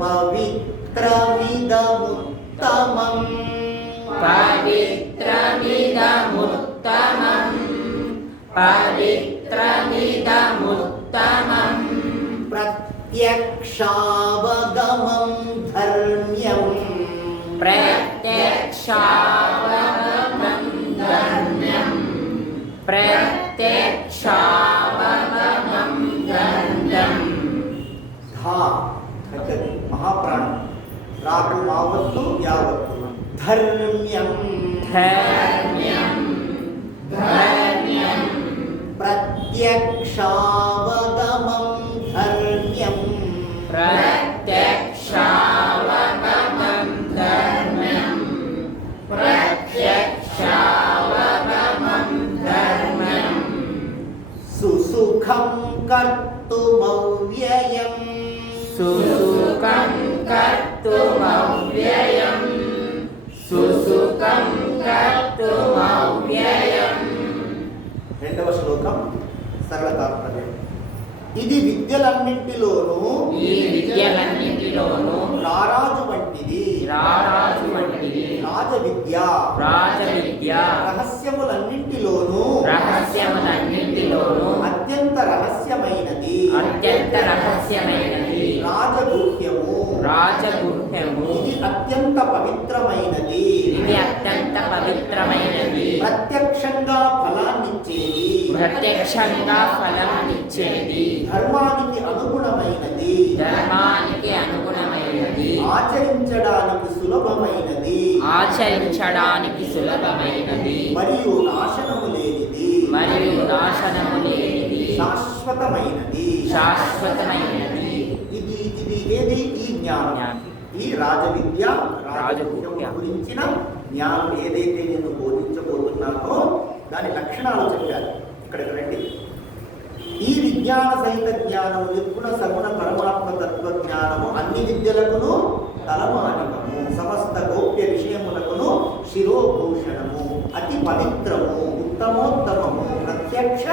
పవిత్రమిదముత్తమం, పవిత్రమిదముత్తమం, పవిత్రమిదముత్తమం, प्रत्यक्षावगमं धर्म्यं प्रत्यक्षावगमं धर्म्यं प्रत्यक्षावगमं धर्म्यं धा खचति महाप्राण रागु मावत्तु यावत्तु धर्म्यं धर्म्यं धर्म्यं प्रत्यक्षावगमं धर्म्यं प्रत्यक्षावगमं धर्म्यं प्रत्यक्षावगमं धर्म्यं सुसुखं कर्तुमव्ययं सुसुखं कर्तुमव्ययं सुसुखं कर्तुमव्ययं రెండవ శ్లోకం సరళ తాత్పర్యం ఇది విద్యలన్నింటిలోనూ ఈ విద్యలన్నింటిలోనూ రారాజు వంటిది రారాజు వంటిది రాజ విద్య రాజవిద్య రహస్యములన్నింటిలోనూ రహస్యములన్నింటిలోనూ అత్యంత రహస్యమైనది అత్యంత రహస్యమైనది రాజగుహ్యము రాజగుహ్యము ఇది అత్యంత పవిత్రమైనది ఇది అత్యంత పవిత్రమైనది ప్రత్యక్షంగా ఫలాన్నిచ్చేది ప్రత్యక్షంగా ఫలాన్నిచ్చేది ధర్మానికి అనుగుణమైనది ధర్మానికి అనుగుణమైనది ఆచరించడానికి సులభమైనది ఆచరించడానికి సులభమైనది మరియు నాశనము లేనిది మరియు నాశనము లేనిది శాశ్వతమైనది శాశ్వతమైనది ఇది ఏది ఈ జ్ఞానం ఈ రాజవిద్య రాజగుహ్యం గురించిన జ్ఞానం ఏదైతే నేను బోధించబోతున్నానో దాని లక్షణాలు చెప్పారు. ఇక్కడికి రండి. ఈ విజ్ఞాన సహిత జ్ఞానము నిర్గుణ సగుణ పరమాత్మ తత్వ జ్ఞానము అన్ని విద్యలకును తలమానికము, సమస్త గోప్య విషయములకును శిరోభూషణము, అతి పవిత్రము, ఉత్తమోత్తమము, ప్రత్యక్ష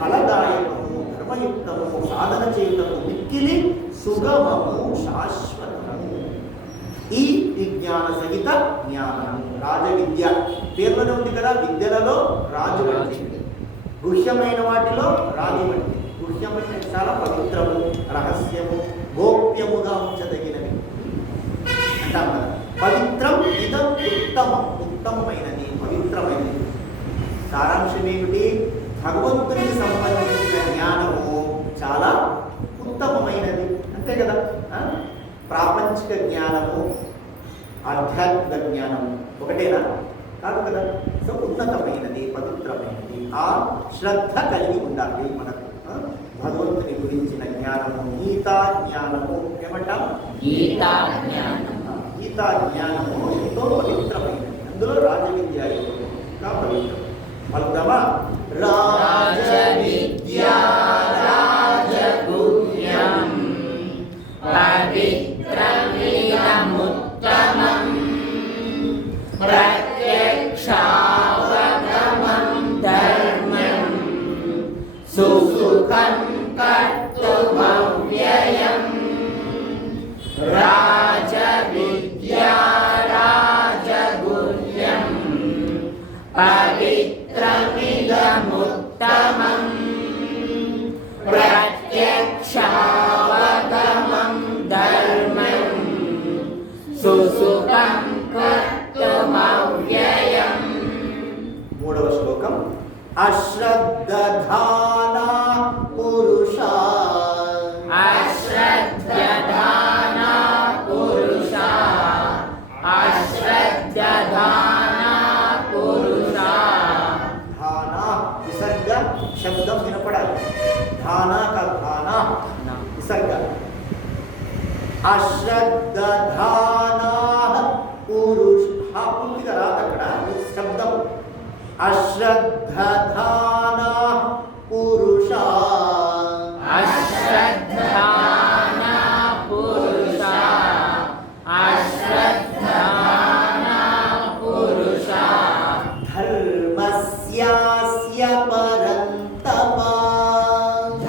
ఫలదాయకము, ధర్మయుక్తము, సాధన చేయుటకు మిక్కిలి సుగమము, శాశ్వతము. ఈ విజ్ఞాన సహిత జ్ఞానం రాజవిద్య పేర్లోనే ఉంది కదా, విద్యలలో రాజు వంటి, గుహ్యమైన వాటిలో రాజు వంటి. గుహ్యం అంటే చాలా పవిత్రము, రహస్యము, గోప్యముగా ఉంచదగినది అంటాం కదా. పవిత్రం ఇదం ఉత్తమం, ఉత్తమమైనది, పవిత్రమైనది. సారాంశం ఏమిటి? భగవంతునికి సంబంధించిన జ్ఞానము చాలా ఉత్తమమైనది, అంతే కదా. ప్రాపంచిక జ్ఞానము, ఆధ్యాత్మిక జ్ఞానము ఒకటేనా? కాదు కదా. సో ఉన్నతమైనది, పవిత్రమైనది. ఆ శ్రద్ధ కలిగి ఉండాలి మనకు. భగవంతుని గురించిన జ్ఞానము, గీతా జ్ఞానము ఏమంటాం? గీతా జ్ఞానం. గీతా జ్ఞానము ఎంతో పవిత్రమైనది. అందులో రాజవిద్య ఇంకా పవిత్రం. పలుకుదామా? రాజవిద్యా రాజగుహ్యం పవిత్రమిదముత్తమం ప్రత్యక్షావగమం ధర్మ్యం సుసుఖం కర్తుమవ్యయం రాజవిద్యా రాజగుహ్యం పవిత్రమిదముత్తమం ప్రత్యక్షావగమం ధర్మ్యం సుసుఖం కర్తుమవ్యయం. మూడవ శ్లోకం. అశ్రద్ధధానా పురుషా, అశ్రద్ధధానా పురుషా, అశ్రద్ధధానా పురుషా. ధానా విసర్గ శబ్దం వినపడాలి. ధానా కాదు, ధానా విసర్గ. అశ్రద్ధధానా పురుష, పూర్తిగా రాదు అక్కడ శబ్దం. అశ్రద్ధధానా పురుషా, అశ్రద్ధధానా పురుషా, అశ్రద్ధధానా పురుషా. ధర్మస్యాస్య పరంతప,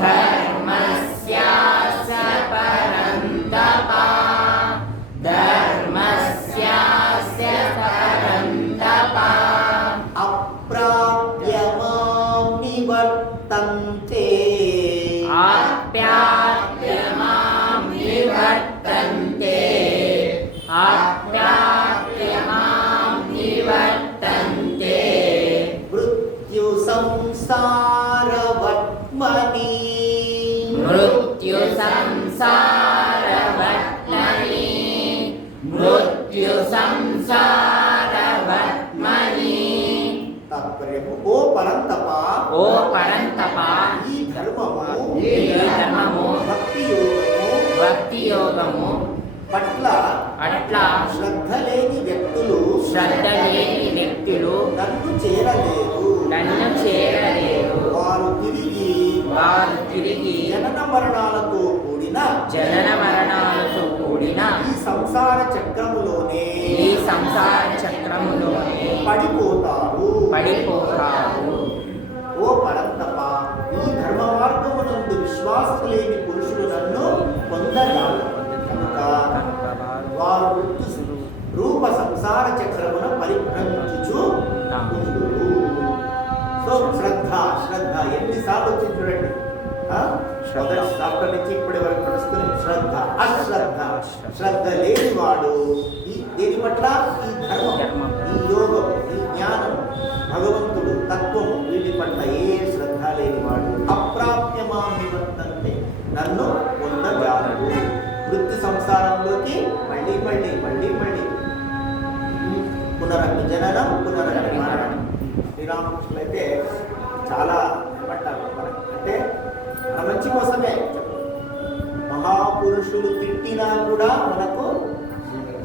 ధర్మస్యాస్య పరంతప, ధర్మస్యాస్య పరంతప. అప్రాప్య మాం నివర్తంతే, ఆప్యాప్య మాం సంసారవత్మని మృత్యు సంసారవత్మని. తాత్పర్యము ఓ పరంతప, ఓ పరంతప, ఈ ధర్మము భక్తి యోగము పట్ల శ్రద్ధ లేని వ్యక్తులు నన్ను చేరలేరు. వారు తిరిగి జనన మరణాలతో కూడిన ఈ సంసార చక్రములోనే పడిపోతారు. ఓ పరంతప, ఈ ధర్మ మార్గమునందు విశ్వాసం లేని పురుషులు నన్ను పొందగలరు కనుక వారు రూప సంసార చక్రమున పరిభ్రమించుచు ఉండురు. సో శ్రద్ధ ఎన్నిసార్లు వచ్చింది చూడండి. మొదటి చాప్టర్ నుంచి ఇప్పటి వరకు నడుస్తున్న శ్రద్ధ, అశ్రద్ధ. శ్రద్ధ లేనివాడు దేని పట్ల ఈ ధర్మం, ఈ యోగం, ఈ జ్ఞానం, భగవంతుడు, తత్వం, వీటి పట్ల ఏ శ్రద్ధ లేనివాడు అప్రాప్యమాం నివర్తంతే, నన్ను పొందగలడు. వృత్తి సంసారంలోకి మళ్ళీ పునరపి జననం, పునరపి మరణం. శ్రీరామకృష్ణులు అయితే చాలా ఏమంటారు అంటే మన మంచి కోసమే. మహాపురుషులు తిట్టినా కూడా మనకు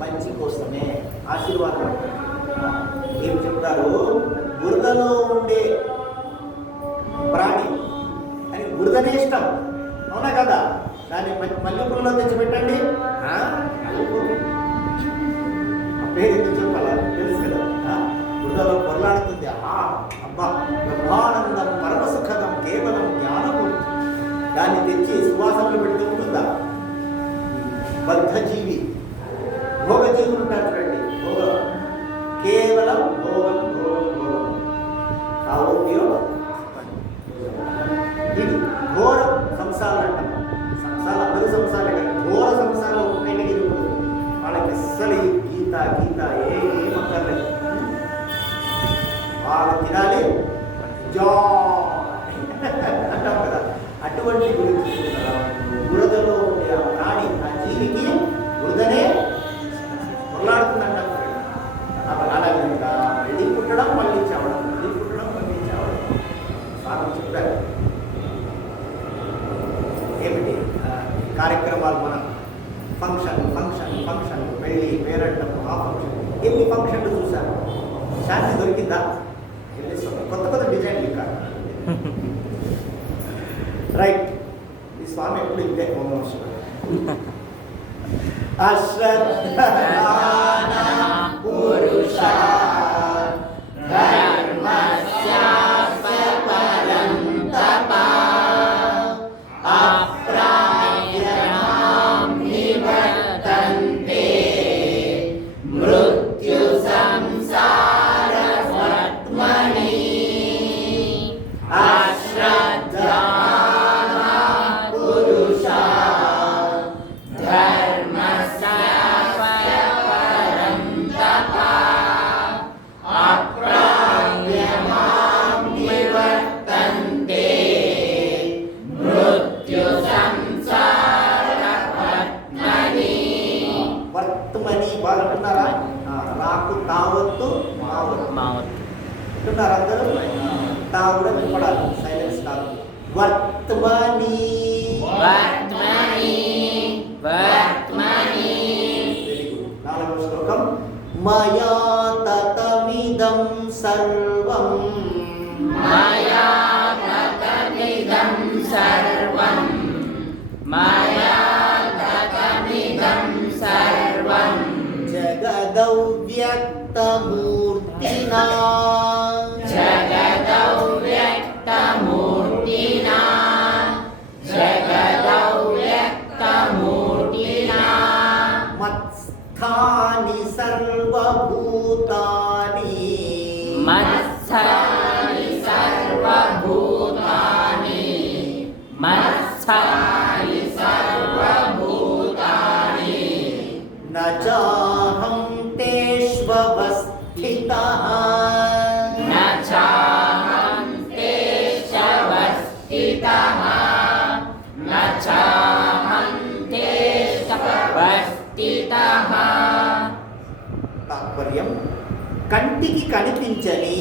మంచి కోసమే, ఆశీర్వాదం. ఏం చెప్తారు, బురదలో ఉండే ప్రాణి అని బురదనే ఇష్టం, అవునా కదా? దాన్ని మల్లెపూలలో తెచ్చిపెట్టండి, పేరు ఎందుకు చెప్పాలా తెలుసు కదా. బురదలో పొరలాడుతుంది, అబ్బా బ్రహ్మానందం పరమసుఖదం కేవలం జ్ఞానము. దాన్ని తెచ్చి సువాసనలు పెడుతూ ఉంటుందా? బద్ధజీవి, భోగజీవులు ఉంటారు చూడండి. కేవలం భోగం. ఇది ఘోర సంసారాలు అంటాం. సంసారాలు అందరూ సంసారాలే కానీ ఘోర సంసారాలు ఉంటాయి. వాళ్ళకి అస్సలు ఈ గీత ఏమక్కర్లేదు. వాళ్ళు తినాలి అంటాం కదా. అటువంటి గురించి బురదలో ఉండే ఆ ప్రాణి, ఆ జీవికి బురదనే పొరలాడుతుందంటాం. అలాగే మళ్ళీ పుట్టడం, మళ్ళీ చావడం, సార్ చెప్పారు. ఏమిటి కార్యక్రమాలు? మన ఫంక్షన్, పెళ్ళి, పేరంటం, ఆ ఫంక్షన్, ఎన్ని ఫంక్షన్లు చూశారు? శాంతి దొరికిందా? కొత్త డిజైన్లు ఇంకా రైట్. ఈ స్వామి ఎప్పుడు ఇదే అశ్రద్ధ పురుష అందరూ తా కూడా వినపడాలి, సైలెన్స్ కాదు. వర్త్మని వెరీ గుడ్. 4వ శ్లోకం. మయా తతమిదం సర్వం జగదవ్యక్తమూర్తినా మత్స్థాని సర్వభూతాని న చాహం తేష్వస్థితః కంటికి కనిపించని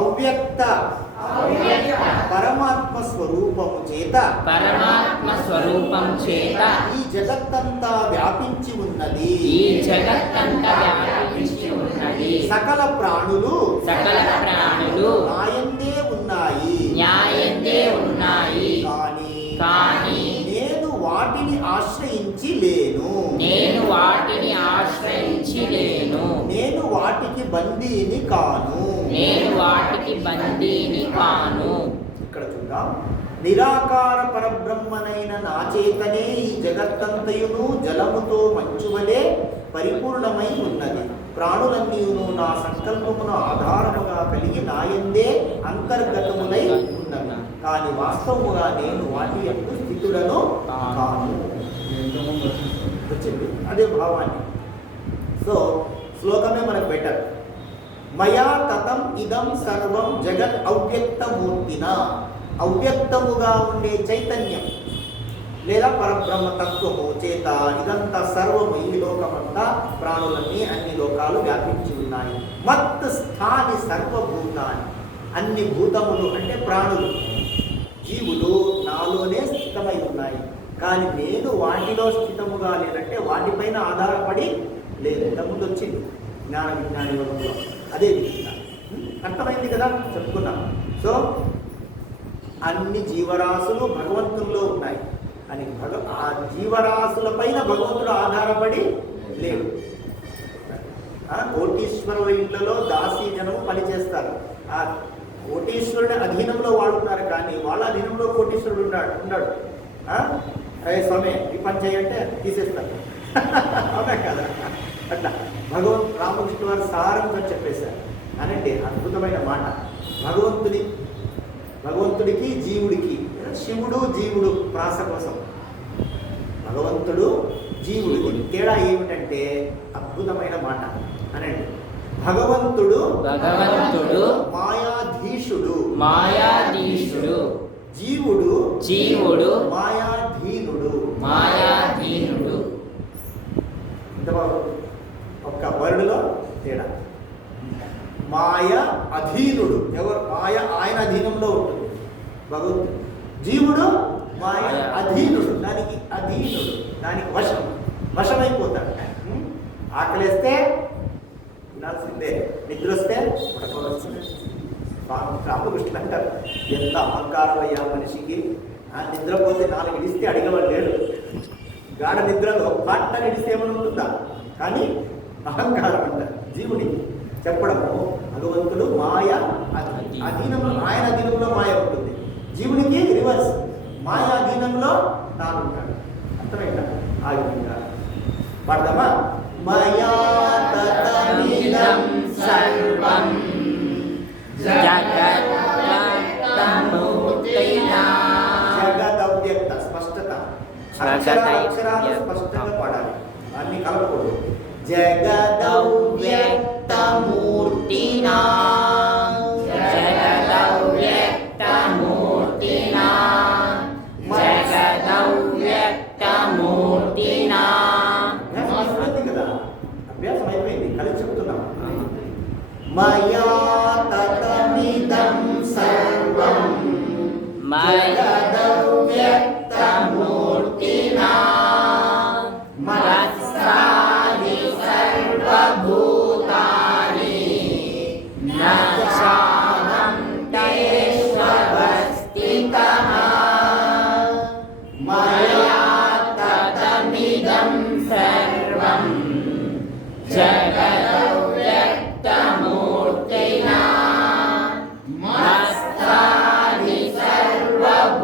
అవ్యక్త పరమాత్మ స్వరూపము చేత ఈ జగత్తంతా వ్యాపించి ఉన్నది. సకల ప్రాణులు న్యాయందే ఉన్నాయి కానీ నేను వాటిని ఆశ్రయించి లేను. నేను వాటికి బందీని కాను. ఇక్కడ చూద్దాం. నిరాకార పరబ్రహ్మనైన నా చేతనే ఈ జగత్తంతయును జలముతో మంచువలే పరిపూర్ణమై ఉన్నది. ప్రాణులన్నీయును నా సంకల్పమును ఆధారముగా కలిగి నాయందే అంతర్గతములై ఉన్నవి. కానీ వాస్తవముగా నేను వాటి యొక్క స్థితులను కాను. వచ్చింది అదే భావాన్ని. సో శ్లోకమే మనకు బెటర్. మయా తతం ఇదం సర్వం జగత్ అవ్యక్తమూర్తిన. అవ్యక్తముగా ఉండే చైతన్యం లేదా పరబ్రహ్మ తత్వము చేత ఇదంతా సర్వము, ఈ లోకమంతా, ప్రాణులన్నీ, అన్ని లోకాలు వ్యాపించి ఉన్నాయి. మత్ స్థాని సర్వభూతాన్ని, అన్ని భూతములు అంటే ప్రాణులు, జీవులు నాలోనే స్థితమై ఉన్నాయి. కానీ నేను వాటిలో స్థితముగా లేదంటే వాటిపైన ఆధారపడి లేదు. ఇంతకుముందు వచ్చింది జ్ఞాన విజ్ఞాన యోగంలో అదే విధంగా. అర్థమైంది కదా, చెప్పుకున్నాం. సో అన్ని జీవరాశులు భగవంతుల్లో ఉన్నాయి అని ఆ జీవరాశులపైన భగవంతుడు ఆధారపడి లేడు. కోటీశ్వరుల ఇళ్లలో దాసీ జనము పనిచేస్తారు. ఆ కోటీశ్వరుని అధీనంలో వాడుతున్నారు, కానీ వాళ్ళ అధీనంలో కోటీశ్వరుడు ఉన్నాడు. అరే స్వామి ఈ పని చేయంటే తీసేస్తారు. అవునా కదా? అట్లా రామకృష్ణ వారు సారంగా చెప్పేశారు. అనండి అద్భుతమైన మాట. భగవంతుడికి జీవుడికి, శివుడు జీవుడు ప్రాస కోసం, భగవంతుడు జీవుడికి తేడా ఏమిటంటే అద్భుతమైన మాట. అనండి భగవంతుడు మాయాధీశుడు, జీవుడు మాయాధీనుడు. ఒక్క వర్డ్లో తేడా. మాయ అధీనుడు, ఎవరు? మాయ ఆయన అధీనంలో ఉంటుంది భగవంతుడు. జీవుడు మాయ అధీనుడు, దానికి వశమైపోతాడు. ఆకలిస్తే తినాల్సిందే, నిద్ర వస్తే పడుకోవాల్సిందే. రామకృష్ణ అంటారు, ఎంత అహంకారం అయ్యా మనిషికి. నిద్రపోతే 4 ఇడిస్తే అడిగేవాడు లేడు. గాఢ నిద్రలో పాట ఇడిస్తే ఏమైనా ఉంటుందా? కానీ అహంకారం అంటారు జీవుడికి చెప్పడము. భగవంతుడు మాయ అధీనంలో, ఆయన అధీనంలో మాయ ఉంటుంది. జీవుడికి రివర్స్, మాయ అధీనంలో తాను ఉంటాడు. అర్థమైందా? ఆ విధంగా పడదామా? మయా తతమిదం సర్వం జగదవ్యక్త. స్పష్టత, అక్షరాలు స్పష్టంగా పడాలి, అన్ని కలపకూడదు. జగదవ్యక్తమూర్తినా అభ్యాసం అయిపోయింది, కలిసి చెప్తున్నాం. మయా తతమిదం సర్వం జగదవ్యక్తమూర్తినా మత్సాది సర్వభూతాని న చాహం తేష్వస్థితః. మయా తతమిదం సర్వం జగదవ్యక్తమూర్తినా మత్సాది సర్వభూతాని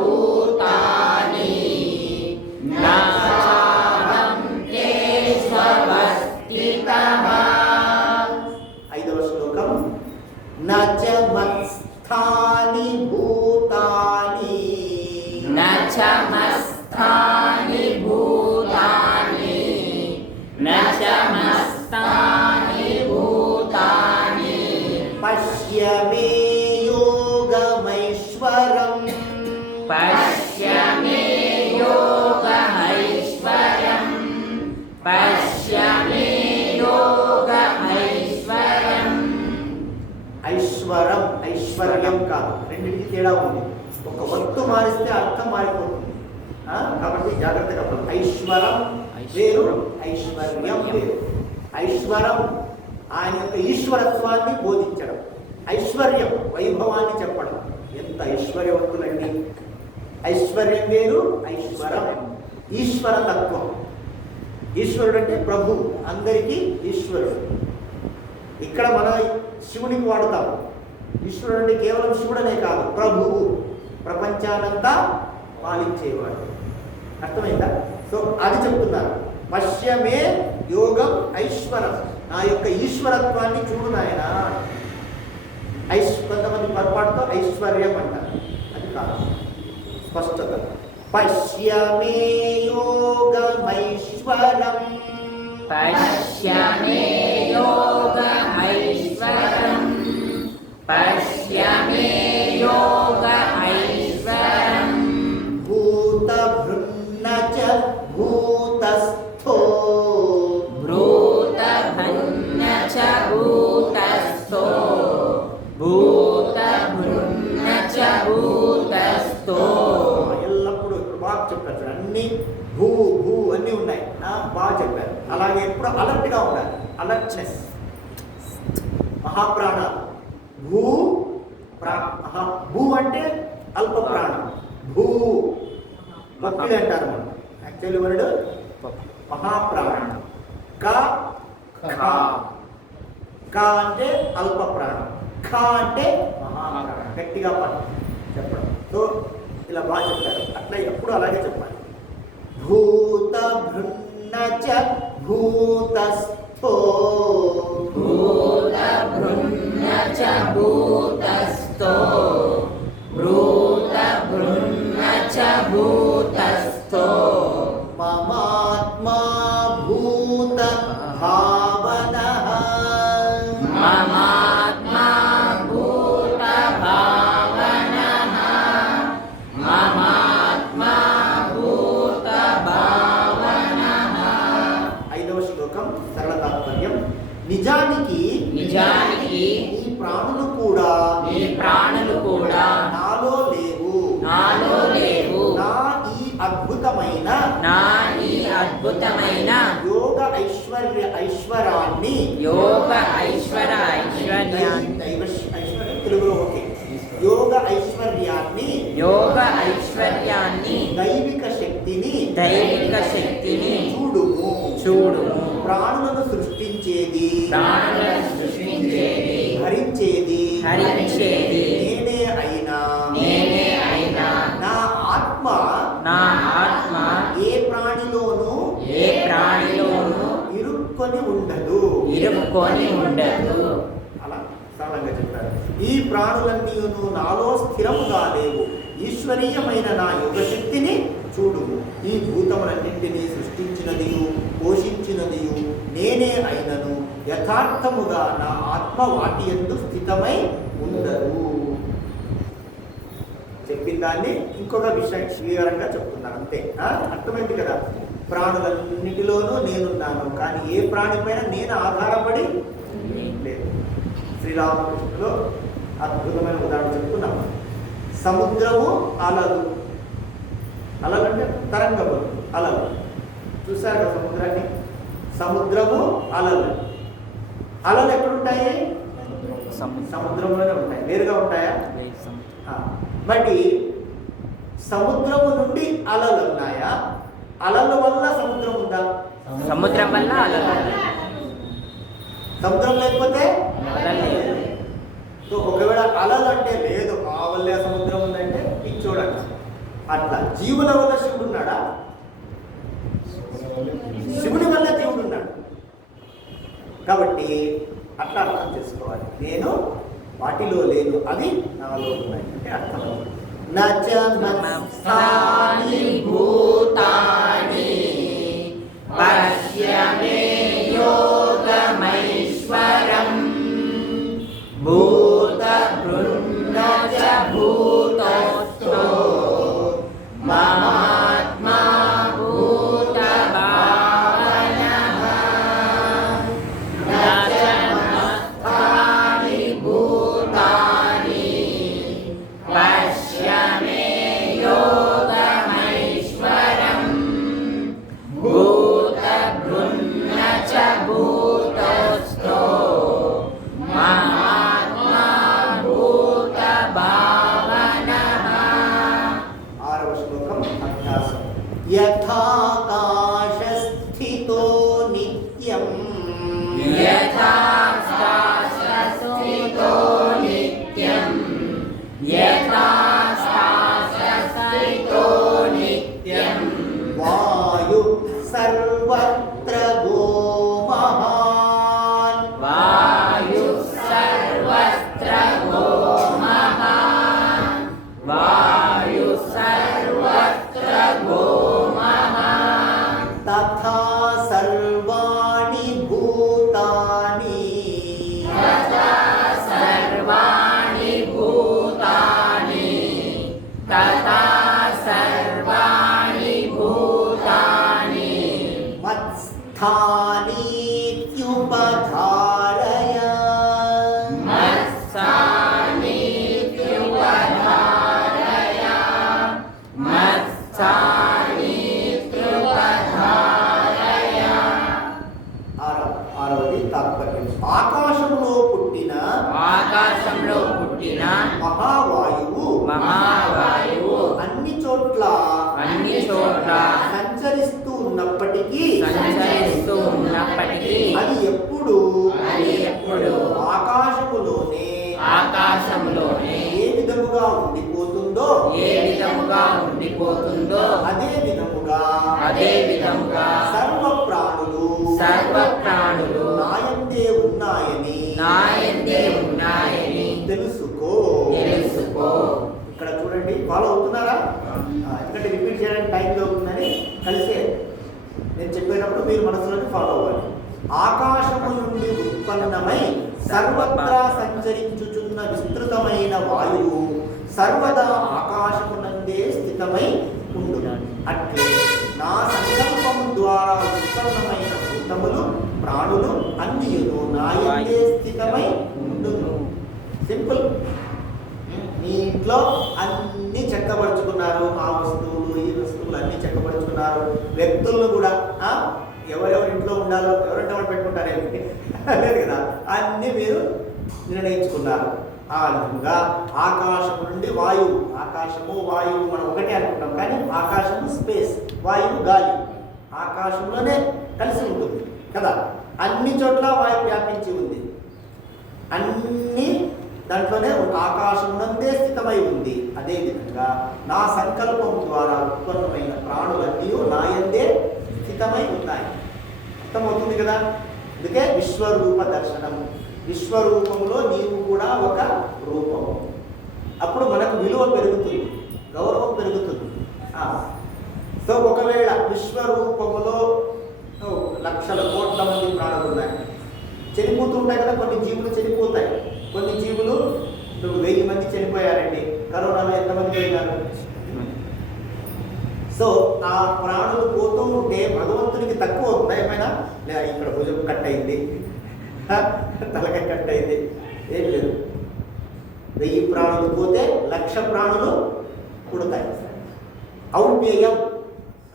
న చాహం తేష్వస్థితః. 5వ శ్లోకం. న చ మత్స్థాని భూతాని పశ్య మే యోగమైశ్వరం పశ్య మే యోగమైశ్వరం ఐశ్వర్యం కాదు, రెండింటికి తేడా ఉంది. ఒక వత్తు మారిస్తే అర్థం మారిపోతుంది. కాబట్టి జాగ్రత్తగా ఐశ్వరం వేరు, ఐశ్వర్యం వేరు. ఐశ్వరం ఆయన యొక్క ఈశ్వరత్వాన్ని బోధించడం, ఐశ్వర్యం వైభవాన్ని చెప్పడం. ఎంత ఐశ్వర్యవంతులండి! ఐశ్వర్యం వేరు, ఐశ్వరం ఈశ్వరతత్వం. ఈశ్వరుడు అంటే ప్రభు, అందరికీ ఈశ్వరుడు. ఇక్కడ మన శివునికి వాడుతాం. ఈశ్వరుడు అంటే కేవలం శివుడనే కాదు, ప్రభువు, ప్రపంచానంతా పాలించేవాడు. అర్థమైందా? సో అది చెప్తున్నారు. పశ్యమే యోగం ఐశ్వరం, నా యొక్క ఈశ్వరత్వాన్ని చూడు నాయన. కొంతమంది పొరపాటుతో ఐశ్వర్యం అంటారు, అది కాదు. స్పష్టత. పశ్యమే యోగమైశ్వరం, పశ్యమే యోగమైశ్వరం, పశ్యమే యోగమైశ్వరం. భూతభృన్న చ భూతస్థో, భూతభృన్న చ భూతస్థో, భూతభృన్న చ భూతస్థో. ఎల్లప్పుడూ ఇప్పుడు బాగా చెప్పారు. అన్ని భూ భూ అన్నీ ఉన్నాయి, బాగా చెప్పారు. అలాగే ఎప్పుడు అలర్ట్గా ఉండాలి, అలర్ట్నెస్. మహాప్రాణాలు భూ భూ అంటే అల్ప ప్రాణం, భూ మొక్కిడి అంటారు మనం. యాక్చువల్లీ వర్డ్ మహాప్రాణం. కా అంటే అల్ప ప్రాణం, ఖా అంటే మహాప్రాణం. గట్టిగా చెప్పడం. సో ఇలా బాగా చెప్తారు. అట్లా ఎప్పుడు అలాగే చెప్పాలి. భూత భృన్న చ భూతస్థో, భూత భృన్న చ భూతస్థో, భూత భృన్న చ భూతస్థో. మమాత్మా భూత భావనః, మమాత్మా భూత భావనః, మమాత్మా భూత భావనః. 5వ శ్లోకం సరళ తాత్పర్యం. నిజానికి నిజానికి ఈ ప్రాణులు కూడా ఈ ప్రాణులు కూడా నాలో లేవు, నాలో లేవు. నా ఈ అద్భుతమైన నా ఈ అద్భుతమైన యోగ ఐశ్వర్యాన్ని యోగ ఐశ్వర్యాన్ని ఐశ్వర్యం తెలుగులో ఓకే. యోగ ఐశ్వర్యాన్ని, యోగ ఐశ్వర్యాన్ని, దైవిక శక్తిని, దైవిక శక్తిని చూడుము. చూడుము. ప్రాణులను సృష్టించేది, ప్రాణులను సృష్టించేది, హరించేది హరించేది నేనే అయినా, నేనే అయినా నా ఆత్మ, నా ఆత్మ ఏ ప్రాణిలోనూ ఏ ప్రాణిలోనూ ఇరుక్కొని ఉండదు, ఇరుక్కొని ఉండదు. అలా సరళంగా చెప్పారు. ఈ ప్రాణులన్నీను నాలో స్థిరముగా లేవు. ఈశ్వరీయమైన నా యోగశక్తిని చూడుము. ఈ భూతములన్నింటినీ సృష్టించినదియు పోషించినదియు నేనే అయినను యథార్థముగా నా ఆత్మ వాటి యందు స్థితమై ఉండదు. చెప్పిన దాన్ని ఇంకొక విషయం వివరంగా చెప్తున్నారు, అంతే. అర్థమైంది కదా? ప్రాణులన్నిటిలోనూ నేనున్నాను, కానీ ఏ ప్రాణిపైన నేను ఆధారపడి లేదు. శ్రీరామకృష్ణులో అద్భుతమైన ఉదాహరణ చెప్తున్నాము. సముద్రము అలలు, అలలు అంటే తరంగములు, అలలు. చూసారు కదా సముద్రాన్ని? సముద్రము అలలు. అలలు ఎక్కడుంటాయి? సముద్రంలోనే ఉంటాయి. వేరుగా ఉంటాయా? బట్టి సముద్రము నుండి అలలు ఉన్నాయా? అలల వల్ల సముద్రం ఉందా? సముద్రం వల్ల అలలు. సముద్రం లేకపోతే అలలు లేదు. సో ఒకవేళ అలలు అంటే లేదు, ఆ వల్లే సముద్రం ఉందంటే ఇది చూడండి. అట్లా జీవుల వల్ల శివుడు ఉన్నాడా? శివుడి వల్ల జీవుడు ఉన్నాడు. కాబట్టి అట్లా అర్థం చేసుకోవాలి. నేను వాటిలో లేను, అవి నాలో ఉన్నాయి అంటే అర్థం. నచమస్తాని భూతాని పశ్యమే యోగమైశ్వరం, భూత బృంద చ భూతస్థో, మమాత్మా భూత భావనః. నచమస్తాని భూతాని मत्स्थानीत्युपधारय मत्स्थानीत्युपधारय मत्स्थानीत्युपधारय ఆరవది తాత్పర్యం. ఆకాశంలో పుట్టిన మహావాయువు అన్ని చోట్ల సంచరిస్తూ ఉన్నప్పటికీ అది ఎప్పుడు ఆకాశములోనే ఏ విధముగా ఉండిపోతుందో అదే విధముగా సర్వ ప్రాణులు నాయందే ఉన్నాయని తెలుసుకో. ఇక్కడ చూడండి, ఫాలో అవుతున్నారా? ఎందుకంటే రిపీట్ చేయడానికి టైం దొరుకుతుందని కలిసే నేను చెప్పేటప్పుడు మీరు మనసులోకి ఫాలో అవ్వాలి. ఆకాశము నుండి ఉత్పన్నమై సర్వత్రా సంచరించుచున్న విస్తృతమైన వాయువు సర్వదా ఆకాశమునందే స్థితమై ఉండు. అట్లే నా సంకల్పము ద్వారా ఉత్పన్నమైన భూతములు ప్రాణులు అన్నియును నాయందే స్థితమై ఉండును. సింపుల్. మీ ఇంట్లో అన్ని చెక్కపరుచుకున్నారు, ఆ వస్తువులు ఈ వస్తువులు అన్ని చెక్కపరుచుకున్నారు. వ్యక్తులను కూడా ఎవరెవరి ఇంట్లో ఉండాలో ఎవరంటే వాళ్ళు పెట్టుకుంటారేమి లేదు కదా, అన్నీ మీరు నిర్ణయించుకున్నారు. ఆ విధంగా ఆకాశము నుండి వాయువు, ఆకాశము వాయువు మనం ఒకటే అనుకుంటాం, కానీ ఆకాశము స్పేస్, వాయువు గాలి ఆకాశంలోనే కలిసి ఉంటుంది కదా. అన్ని చోట్ల వాయువు వ్యాపించి ఉంది, అన్ని దాంట్లోనే ఆకాశమునందే స్థితమై ఉంది. అదేవిధంగా నా సంకల్పం ద్వారా ఉత్పన్నమైన ప్రాణులన్నీ నాయందే స్థితమై ఉన్నాయి. అర్థమవుతుంది కదా. అందుకే విశ్వరూప దర్శనము. విశ్వరూపంలో నీవు కూడా ఒక రూపము. అప్పుడు మనకు విలువ పెరుగుతుంది, గౌరవం పెరుగుతుంది. సో ఒకవేళ విశ్వరూపములో లక్షల కోట్ల మంది ప్రాణులు ఉన్నాయి, చనిపోతుంటాయి కదా. కొన్ని జీవులు చనిపోతాయి, కొన్ని జీవులు 1000 మంది చనిపోయారండి కరోనాలో. ఎంతమంది పోయినారు? సో ఆ ప్రాణులు పోతూ ఉంటే భగవంతునికి తక్కువ అవుతుందా ఏమైనా? లేదా ఇక్కడ భుజం కట్ అయింది, తలకాయ కట్ అయింది, ఏం లేదు. 1000 ప్రాణులు పోతే 1,00,000 ప్రాణులు పుడతాయి. ఔవ్యయం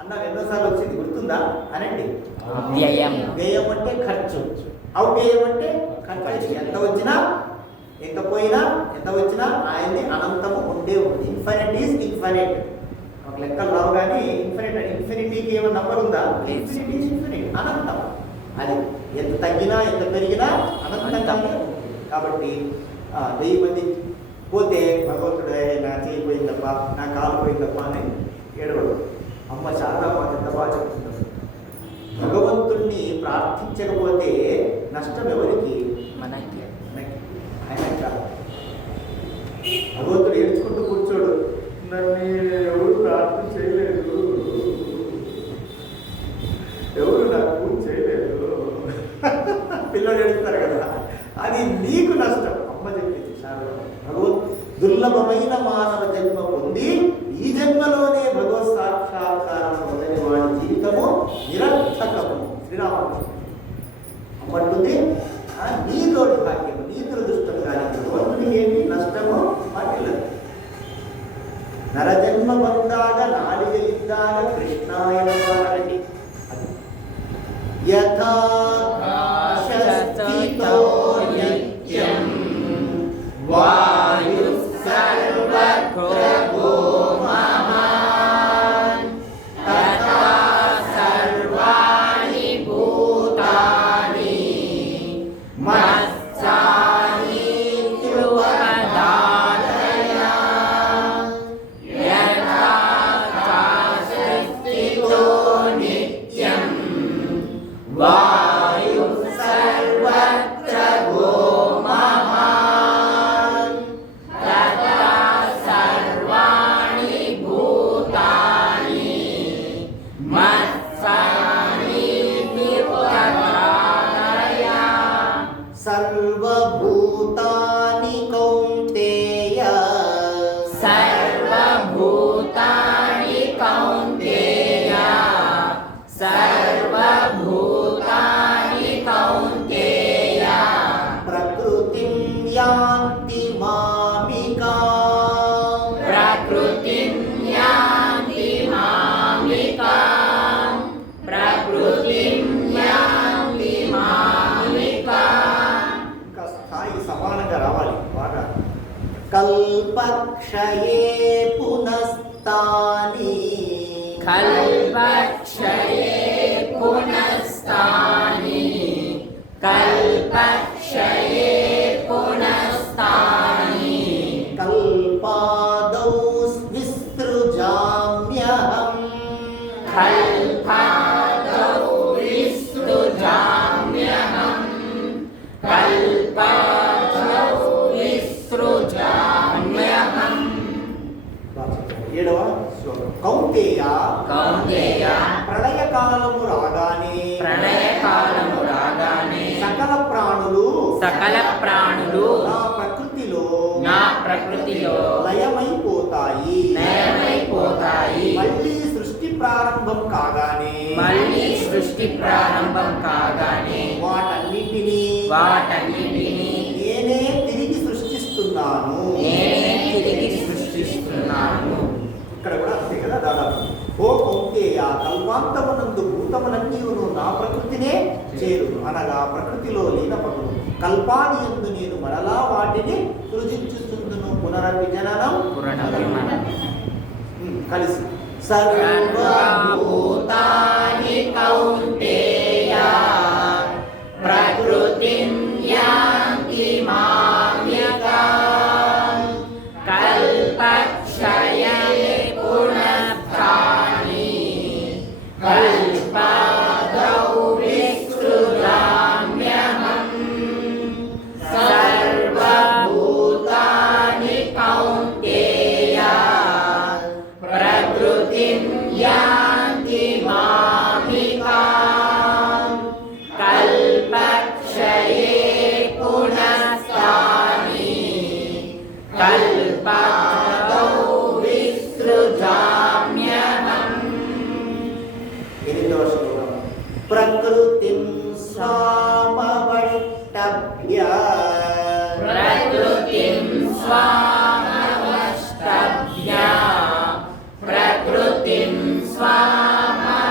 అన్న ఎన్నోసార్లు వచ్చింది, గుర్తుందా? అనండి. వ్యయం అంటే ఖర్చు, ఔవ్యయం అంటే ఖర్చు. ఎంత వచ్చినా ఎంత పోయినా ఎంత వచ్చినా ఆయన్ని అనంతము ఉండే ఉంది. Infinite is infinite. ఒక లెక్కలు రావు కానీ ఇన్ఫినిటీకి ఏమైనా నంబర్ ఉందా? ఇన్ఫినిటీ ఈజ్ ఇన్ఫినిట్, అనంతం. అది ఎంత తగ్గినా ఎంత పెరిగినా అనంతంగానే. కాబట్టి 1000 మంది పోతే భగవంతుడే నా చేయి పోయిందప్ప, నా కాలు పోయిందప్ప అని ఏడవడు. అమ్మ చాలా మాకు ఎంత బాగా చెప్తుంది. భగవంతుణ్ణి ప్రార్థించకపోతే నష్టం ఎవరికి? మనకి. ఆయన భగవంతుడు ఏడ్చుకుంటూ కూర్చోడు, నన్ను ఎవరు ప్రార్థన చేయలేదు, ఎవరు నాకు పూజ చేయలేదు. పిల్లలు ఏడుస్తారు కదా, అది నీకు నష్టం. అమ్మ చెప్పింది చాలా. దుర్లభమైన మానవ జన్మ పొంది ఈ జన్మలోనే భగవత్ సాక్షాత్కారం పొందని వాడి జీవితము నిరర్థకము. శ్రీరామకృష్ణ అమ్మంటుంది, నీ తోటి భాగ్యము, నీ దురదృష్టం కానీ భగవంతునికి ఏమి నష్టము వాటిల్లదు. నరజన్మ పొందాక నాలుగ ఇద్దాక కృష్ణాయన వారటి యథాకాశస్థితో నిత్యం వాయు సర్వత్ర భూమహాన్ తథా సర్వాణి భూతాని మత్సానిత్యుపధారయ యథాకాశస్థితో నిత్యం వాయు ప్రకృతిం యాంతి మామికాం ప్రకృతిం యాంతి మామికాం. ఇంకా స్థాయి సమానంగా రావాలి బాగా. కల్పక్షయే పునస్తాని కల్పక్షయే పునస్తాని కల్పక్షయే పునస్తాని కల్పాదౌ విసృజామ్యహం కల్పాదౌ విసృజామ్యహం కల్పాదౌ విసృజామ్యహం. 7వ శ్లోకం. కౌంతేయ కౌంతేయ ప్రళయకాలము రాగానే ప్రళయకాలము రాగానే సకల ప్రాణులు సకల ప్రాణులు నా ప్రకృతిలో నా ప్రకృతిలో లయమైపోతాయి. లయమైపోతాయి. మళ్ళీ సృష్టి ప్రారంభం కాగానే మళ్ళీ సృష్టి ప్రారంభం కాగానే వాటన్నిటినీ నేనే తిరిగి సృష్టిస్తున్నాను. నేనే తిరిగి సృష్టిస్తున్నాను. ఇక్కడ కూడా అంతే కదా దాదాపు. ఓ కౌంతేయ కల్పాంతమునందు భూతములన్నీయును నా ప్రకృతినే చేరును అనగా ప్రకృతిలో లీనపడును. కల్పాది యందు నేను మరలా వాటిని సృజించుచుందును. పునరపి జననం కలిసి సర్వభూతాని కౌంతేయ ప్రకృతిం యాంతి మామ్యకాం కల్పక్షయే పునఃప్రాణి కల్పాదౌ విసృజామ్యహం. సర్వభూతాని కౌంతేయ ప్రకృతిం యాంతి మామికాం కల్పక్షయే పునస్తాని కల్పాదౌ విసృజామ్యహం. 8వ శ్లోకం. ప్రకృతిం స్వామవష్టభ్య ప్రకృతిం స్వామవష్టభ్య ప్రకృతిం స్వామవష్టభ్య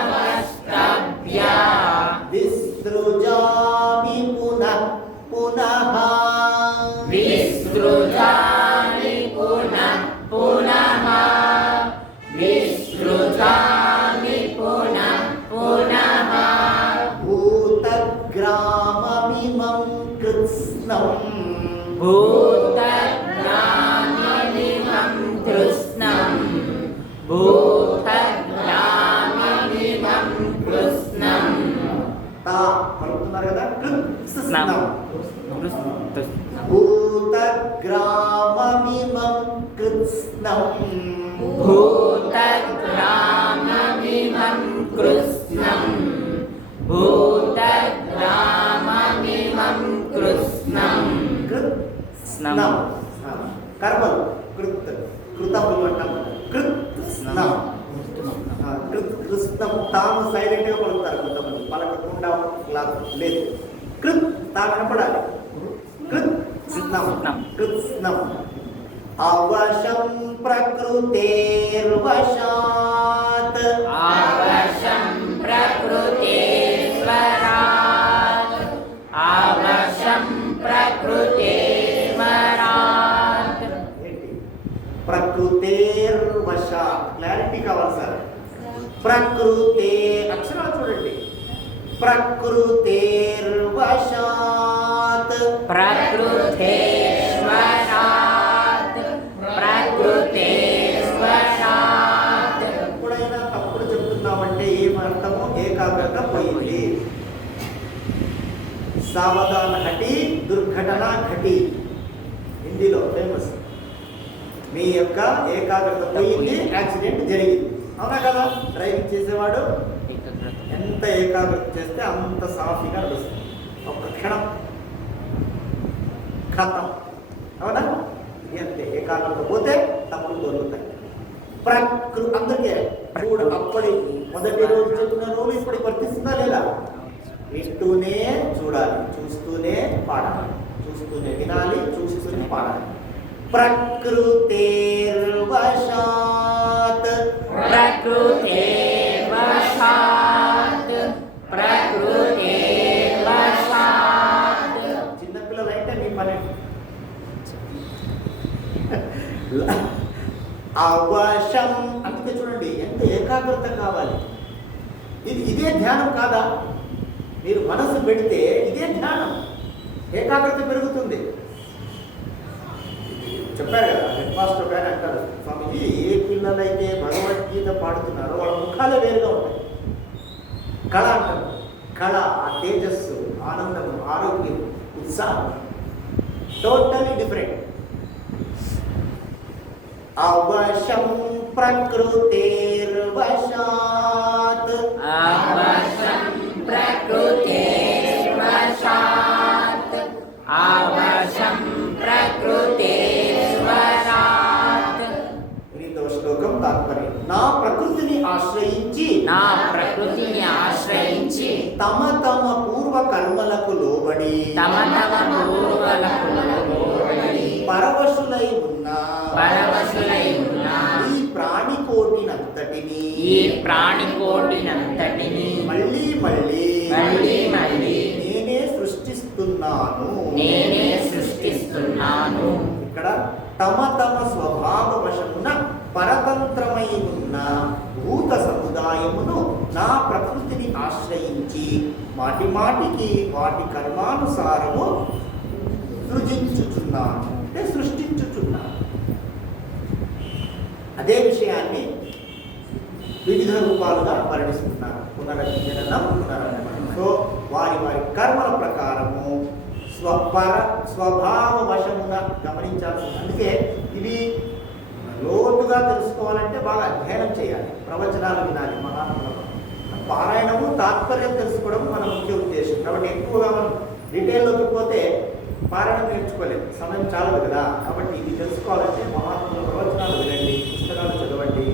విసృజామి పునః పునః విసృజామి పునః పునః విసృజామి పునః పునః భూతగ్రామమిమం కృత్స్నం భూతగ్రామమిమం కృత్స్నం భూతగ్రామమిమం కృత్స్నం. తా పలుకుతున్నారు కదా. కృత్స్నం భూతగ్రామమిమం కృత్స్నం భూతగ్రామమిమం కృత్స్నం భూతగ్రామమిమం కృత్స్నం. కృత్స్నం కర్మలు కృత్ కృతములు అంటాం. కృత్స్నం కృత్స్నం తాము సైలెంట్ గా పలుకుతారు. కొంతమంది పలకకుండా లేదు. కృత్ తా కనపడాలి. కృత్స్నం కృత్స్నం. అవశం ప్రకృతేర్వశాత్ అవశం ప్రకృతేశ్వరాత్ అవశం ప్రకృతేశ్వరాత్. ప్రకృతేర్వశాత్ క్లారిటీ కావాలి సార్. ప్రకృతే అక్షరాలు చూడండి. ప్రకృతేర్వశాత్ ప్రకృతేశ్వరాత్ ప్రకృతేశ్వరాత్. ఎప్పుడైనా తప్పుడు చెప్తున్నామంటే ఏమర్థము? ఏకాగ్రత పోయింది. సావధాన ఘటి దుర్ఘటన ఘటి హిందీలో ఫేమస్. మీ యొక్క ఏకాగ్రత పోయింది, యాక్సిడెంట్ జరిగింది. అవునా కదా? డ్రైవింగ్ చేసేవాడు ఎంత ఏకాగ్రత చేస్తే అంత సాఫీగా నడుస్తుంది. ఒక్క క్షణం ఖతం. అవునా? ఇది అంతే. ఏకాగ్రత పోతే తప్పులు దొరుకుతాయి. అందుకే చూడు, అప్పటి మొదటి రోజు చెప్పిన రోజు ఇప్పటికి వర్తిస్తుందా లేదా? వింటూనే చూడాలి, చూస్తూనే పాడాలి, చూస్తూనే వినాలి, చూస్తూనే పాడాలి. ప్రకృతేర్వశాత్ ప్రకృతేర్వశాత్ ప్రకృతేర్వశాత్. చిన్నపిల్లలు అయితే మీ పని అవశం. అందుకే చూడండి ఎంత ఏకాగ్రత కావాలి. ఇదే ధ్యానం కాదా? మీరు మనసు పెడితే ఇదే ధ్యానం, ఏకాగ్రత పెరుగుతుంది. చెప్పారు కదా, హెడ్ మాస్టర్ గారు అంటారు, స్వామిజీ ఏ పిల్లలైతే భగవద్గీత పాడుతున్నారో వాళ్ళ ముఖాలే వేరుగా ఉంటాయి. కళ అంటారు, కళ, ఆ తేజస్సు, ఆనందం, ఆరోగ్యం, ఉత్సాహం టోటలీ డిఫరెంట్. అవశం ప్రకృతేర్వశాత్ అవశం ప్రకృతేర్వశాత్ అవశం ప్రకృతేర్వశాత్. 8వ శ్లోకం తాత్పర్యం. నా ప్రకృతిని ఆశ్రయించి నా ప్రకృతిని ఆశ్రయించి తమ తమ పూర్వ కర్మలకు లోబడి తమ తమ పూర్వలకు లోబడి పరవశులై ఉన్న ఈ ప్రాణికోటినంతటిని మళ్ళీ మళ్ళీ నేనే సృష్టిస్తున్నాను. ఇక్కడ తమ తమ స్వభావ వశమున పరతంత్రమై ఉన్న భూత సముదాయమును నా ప్రకృతిని ఆశ్రయించి మాటి మాటికి వాటి కర్మానుసారము సృజించుచున్నాను, అంటే సృష్టించుచున్నాను. అదే విషయాన్ని వివిధ రూపాలుగా వర్ణిస్తున్నారు. పునరజననం, పునరజననం. సో వారి వారి కర్మల ప్రకారము స్వభావ వశమున గమనించాల్సింది. అందుకే ఇవి లోతుగా తెలుసుకోవాలంటే బాగా అధ్యయనం చేయాలి, ప్రవచనాలు వినాలి, మహాత్ములు పారాయణము, తాత్పర్యం తెలుసుకోవడం మన ముఖ్య ఉద్దేశం. కాబట్టి ఎక్కువగా మనం డీటెయిల్లోకి పోతే పారాయణం నేర్చుకోలేదు, సమయం చాలదు కదా. కాబట్టి ఇది తెలుసుకోవాలంటే మహాత్ముల ప్రవచనాలు వినండి, పుస్తకాలు చదవండి.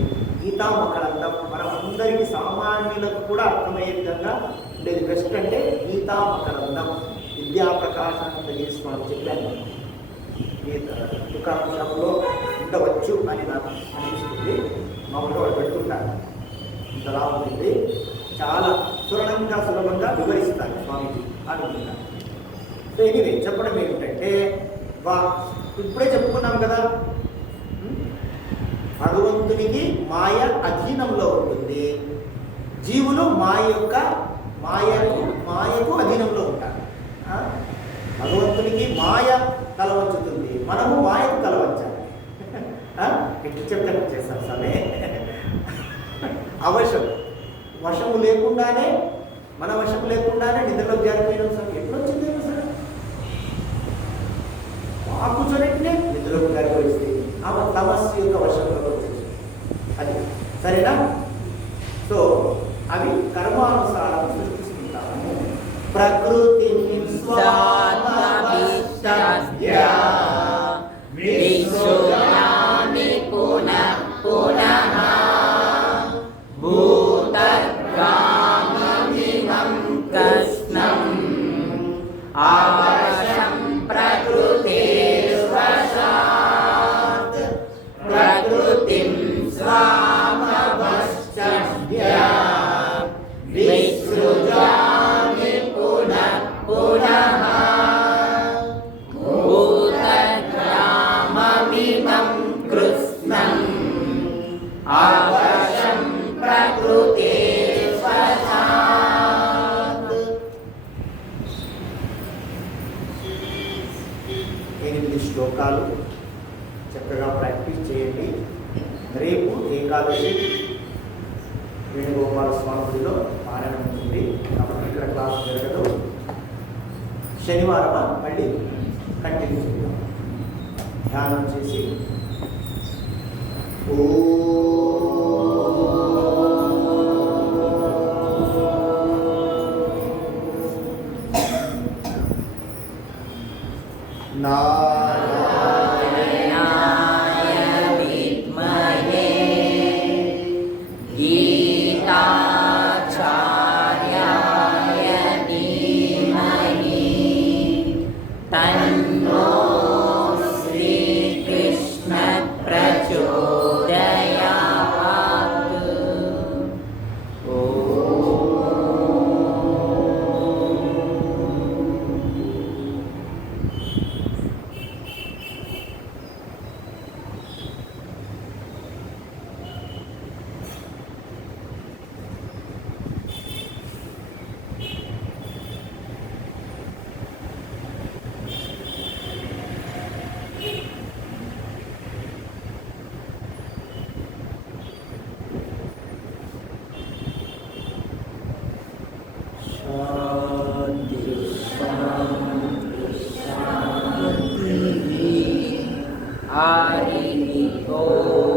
గీతామకరందం మనం అందరికీ సామాన్యులకు కూడా అర్థమయ్యే విధంగా ఉండేది బెస్ట్. అంటే గీతామకరందం విద్యా ప్రకాశాన్ని తెలియజేసుకోవడం చెప్పాను. దుకాణం షాపులో ఉండవచ్చు అని నాకు అనిపిస్తుంది. మామూలుగా వాళ్ళు పెడుతుంటారు, ఇంతలా ఉంటుంది, చాలా సులభంగా వివరిస్తారు స్వామీజీ అనుకుంటారు. సో ఎనీవే చెప్పడం ఏమిటంటే, ఇప్పుడే చెప్పుకున్నాం కదా, భగవంతునికి మాయ అధీనంలో ఉంటుంది, జీవులు మాయకు అధీనంలో ఉంటారు. భగవంతునికి మాయ తలవంచుతుంది, మనము మాయకు తలవంచాలి. ఎట్లా చెప్తాను చేస్తాం సరే. వశము లేకుండానే, మన వశము లేకుండానే నిద్రలో జారిపోయినాం సార్. ఎట్లొచ్చింది సార్? కూర్చోనట్టునే నిద్రలోకి జారిపోయిస్తే ఆమె తమస్సు యొక్క వశంలో వచ్చేసి అది సరేనా. సో అవి కర్మానుసారం సృష్టిస్తుంటాము. ప్రకృతి అవశం ప్రకృతేర్వశాత్ ప్రకృతిం స్వామవశ్చర్య విసృజామి పునః పునః భూతగ్రామమిమం కృష్ణం అవశం ప్రకృతేర్వశాత్. 8 శ్లోకాలు చక్కగా ప్రాక్టీస్ చేయండి. రేపు ఏకాదశి వేణుగోపాల స్వామి గుడిలో పారాయణం ఉంటుంది కాబట్టి ఇక్కడ క్లాస్ జరగదు. శనివారం మళ్ళీ కంటిన్యూ చేద్దాం. ధ్యానం చేసి నారాయణాయ విద్మహే గీతాచార్యాయ ధీమహి తన్నో శ్రీకృష్ణో हरिः ॐ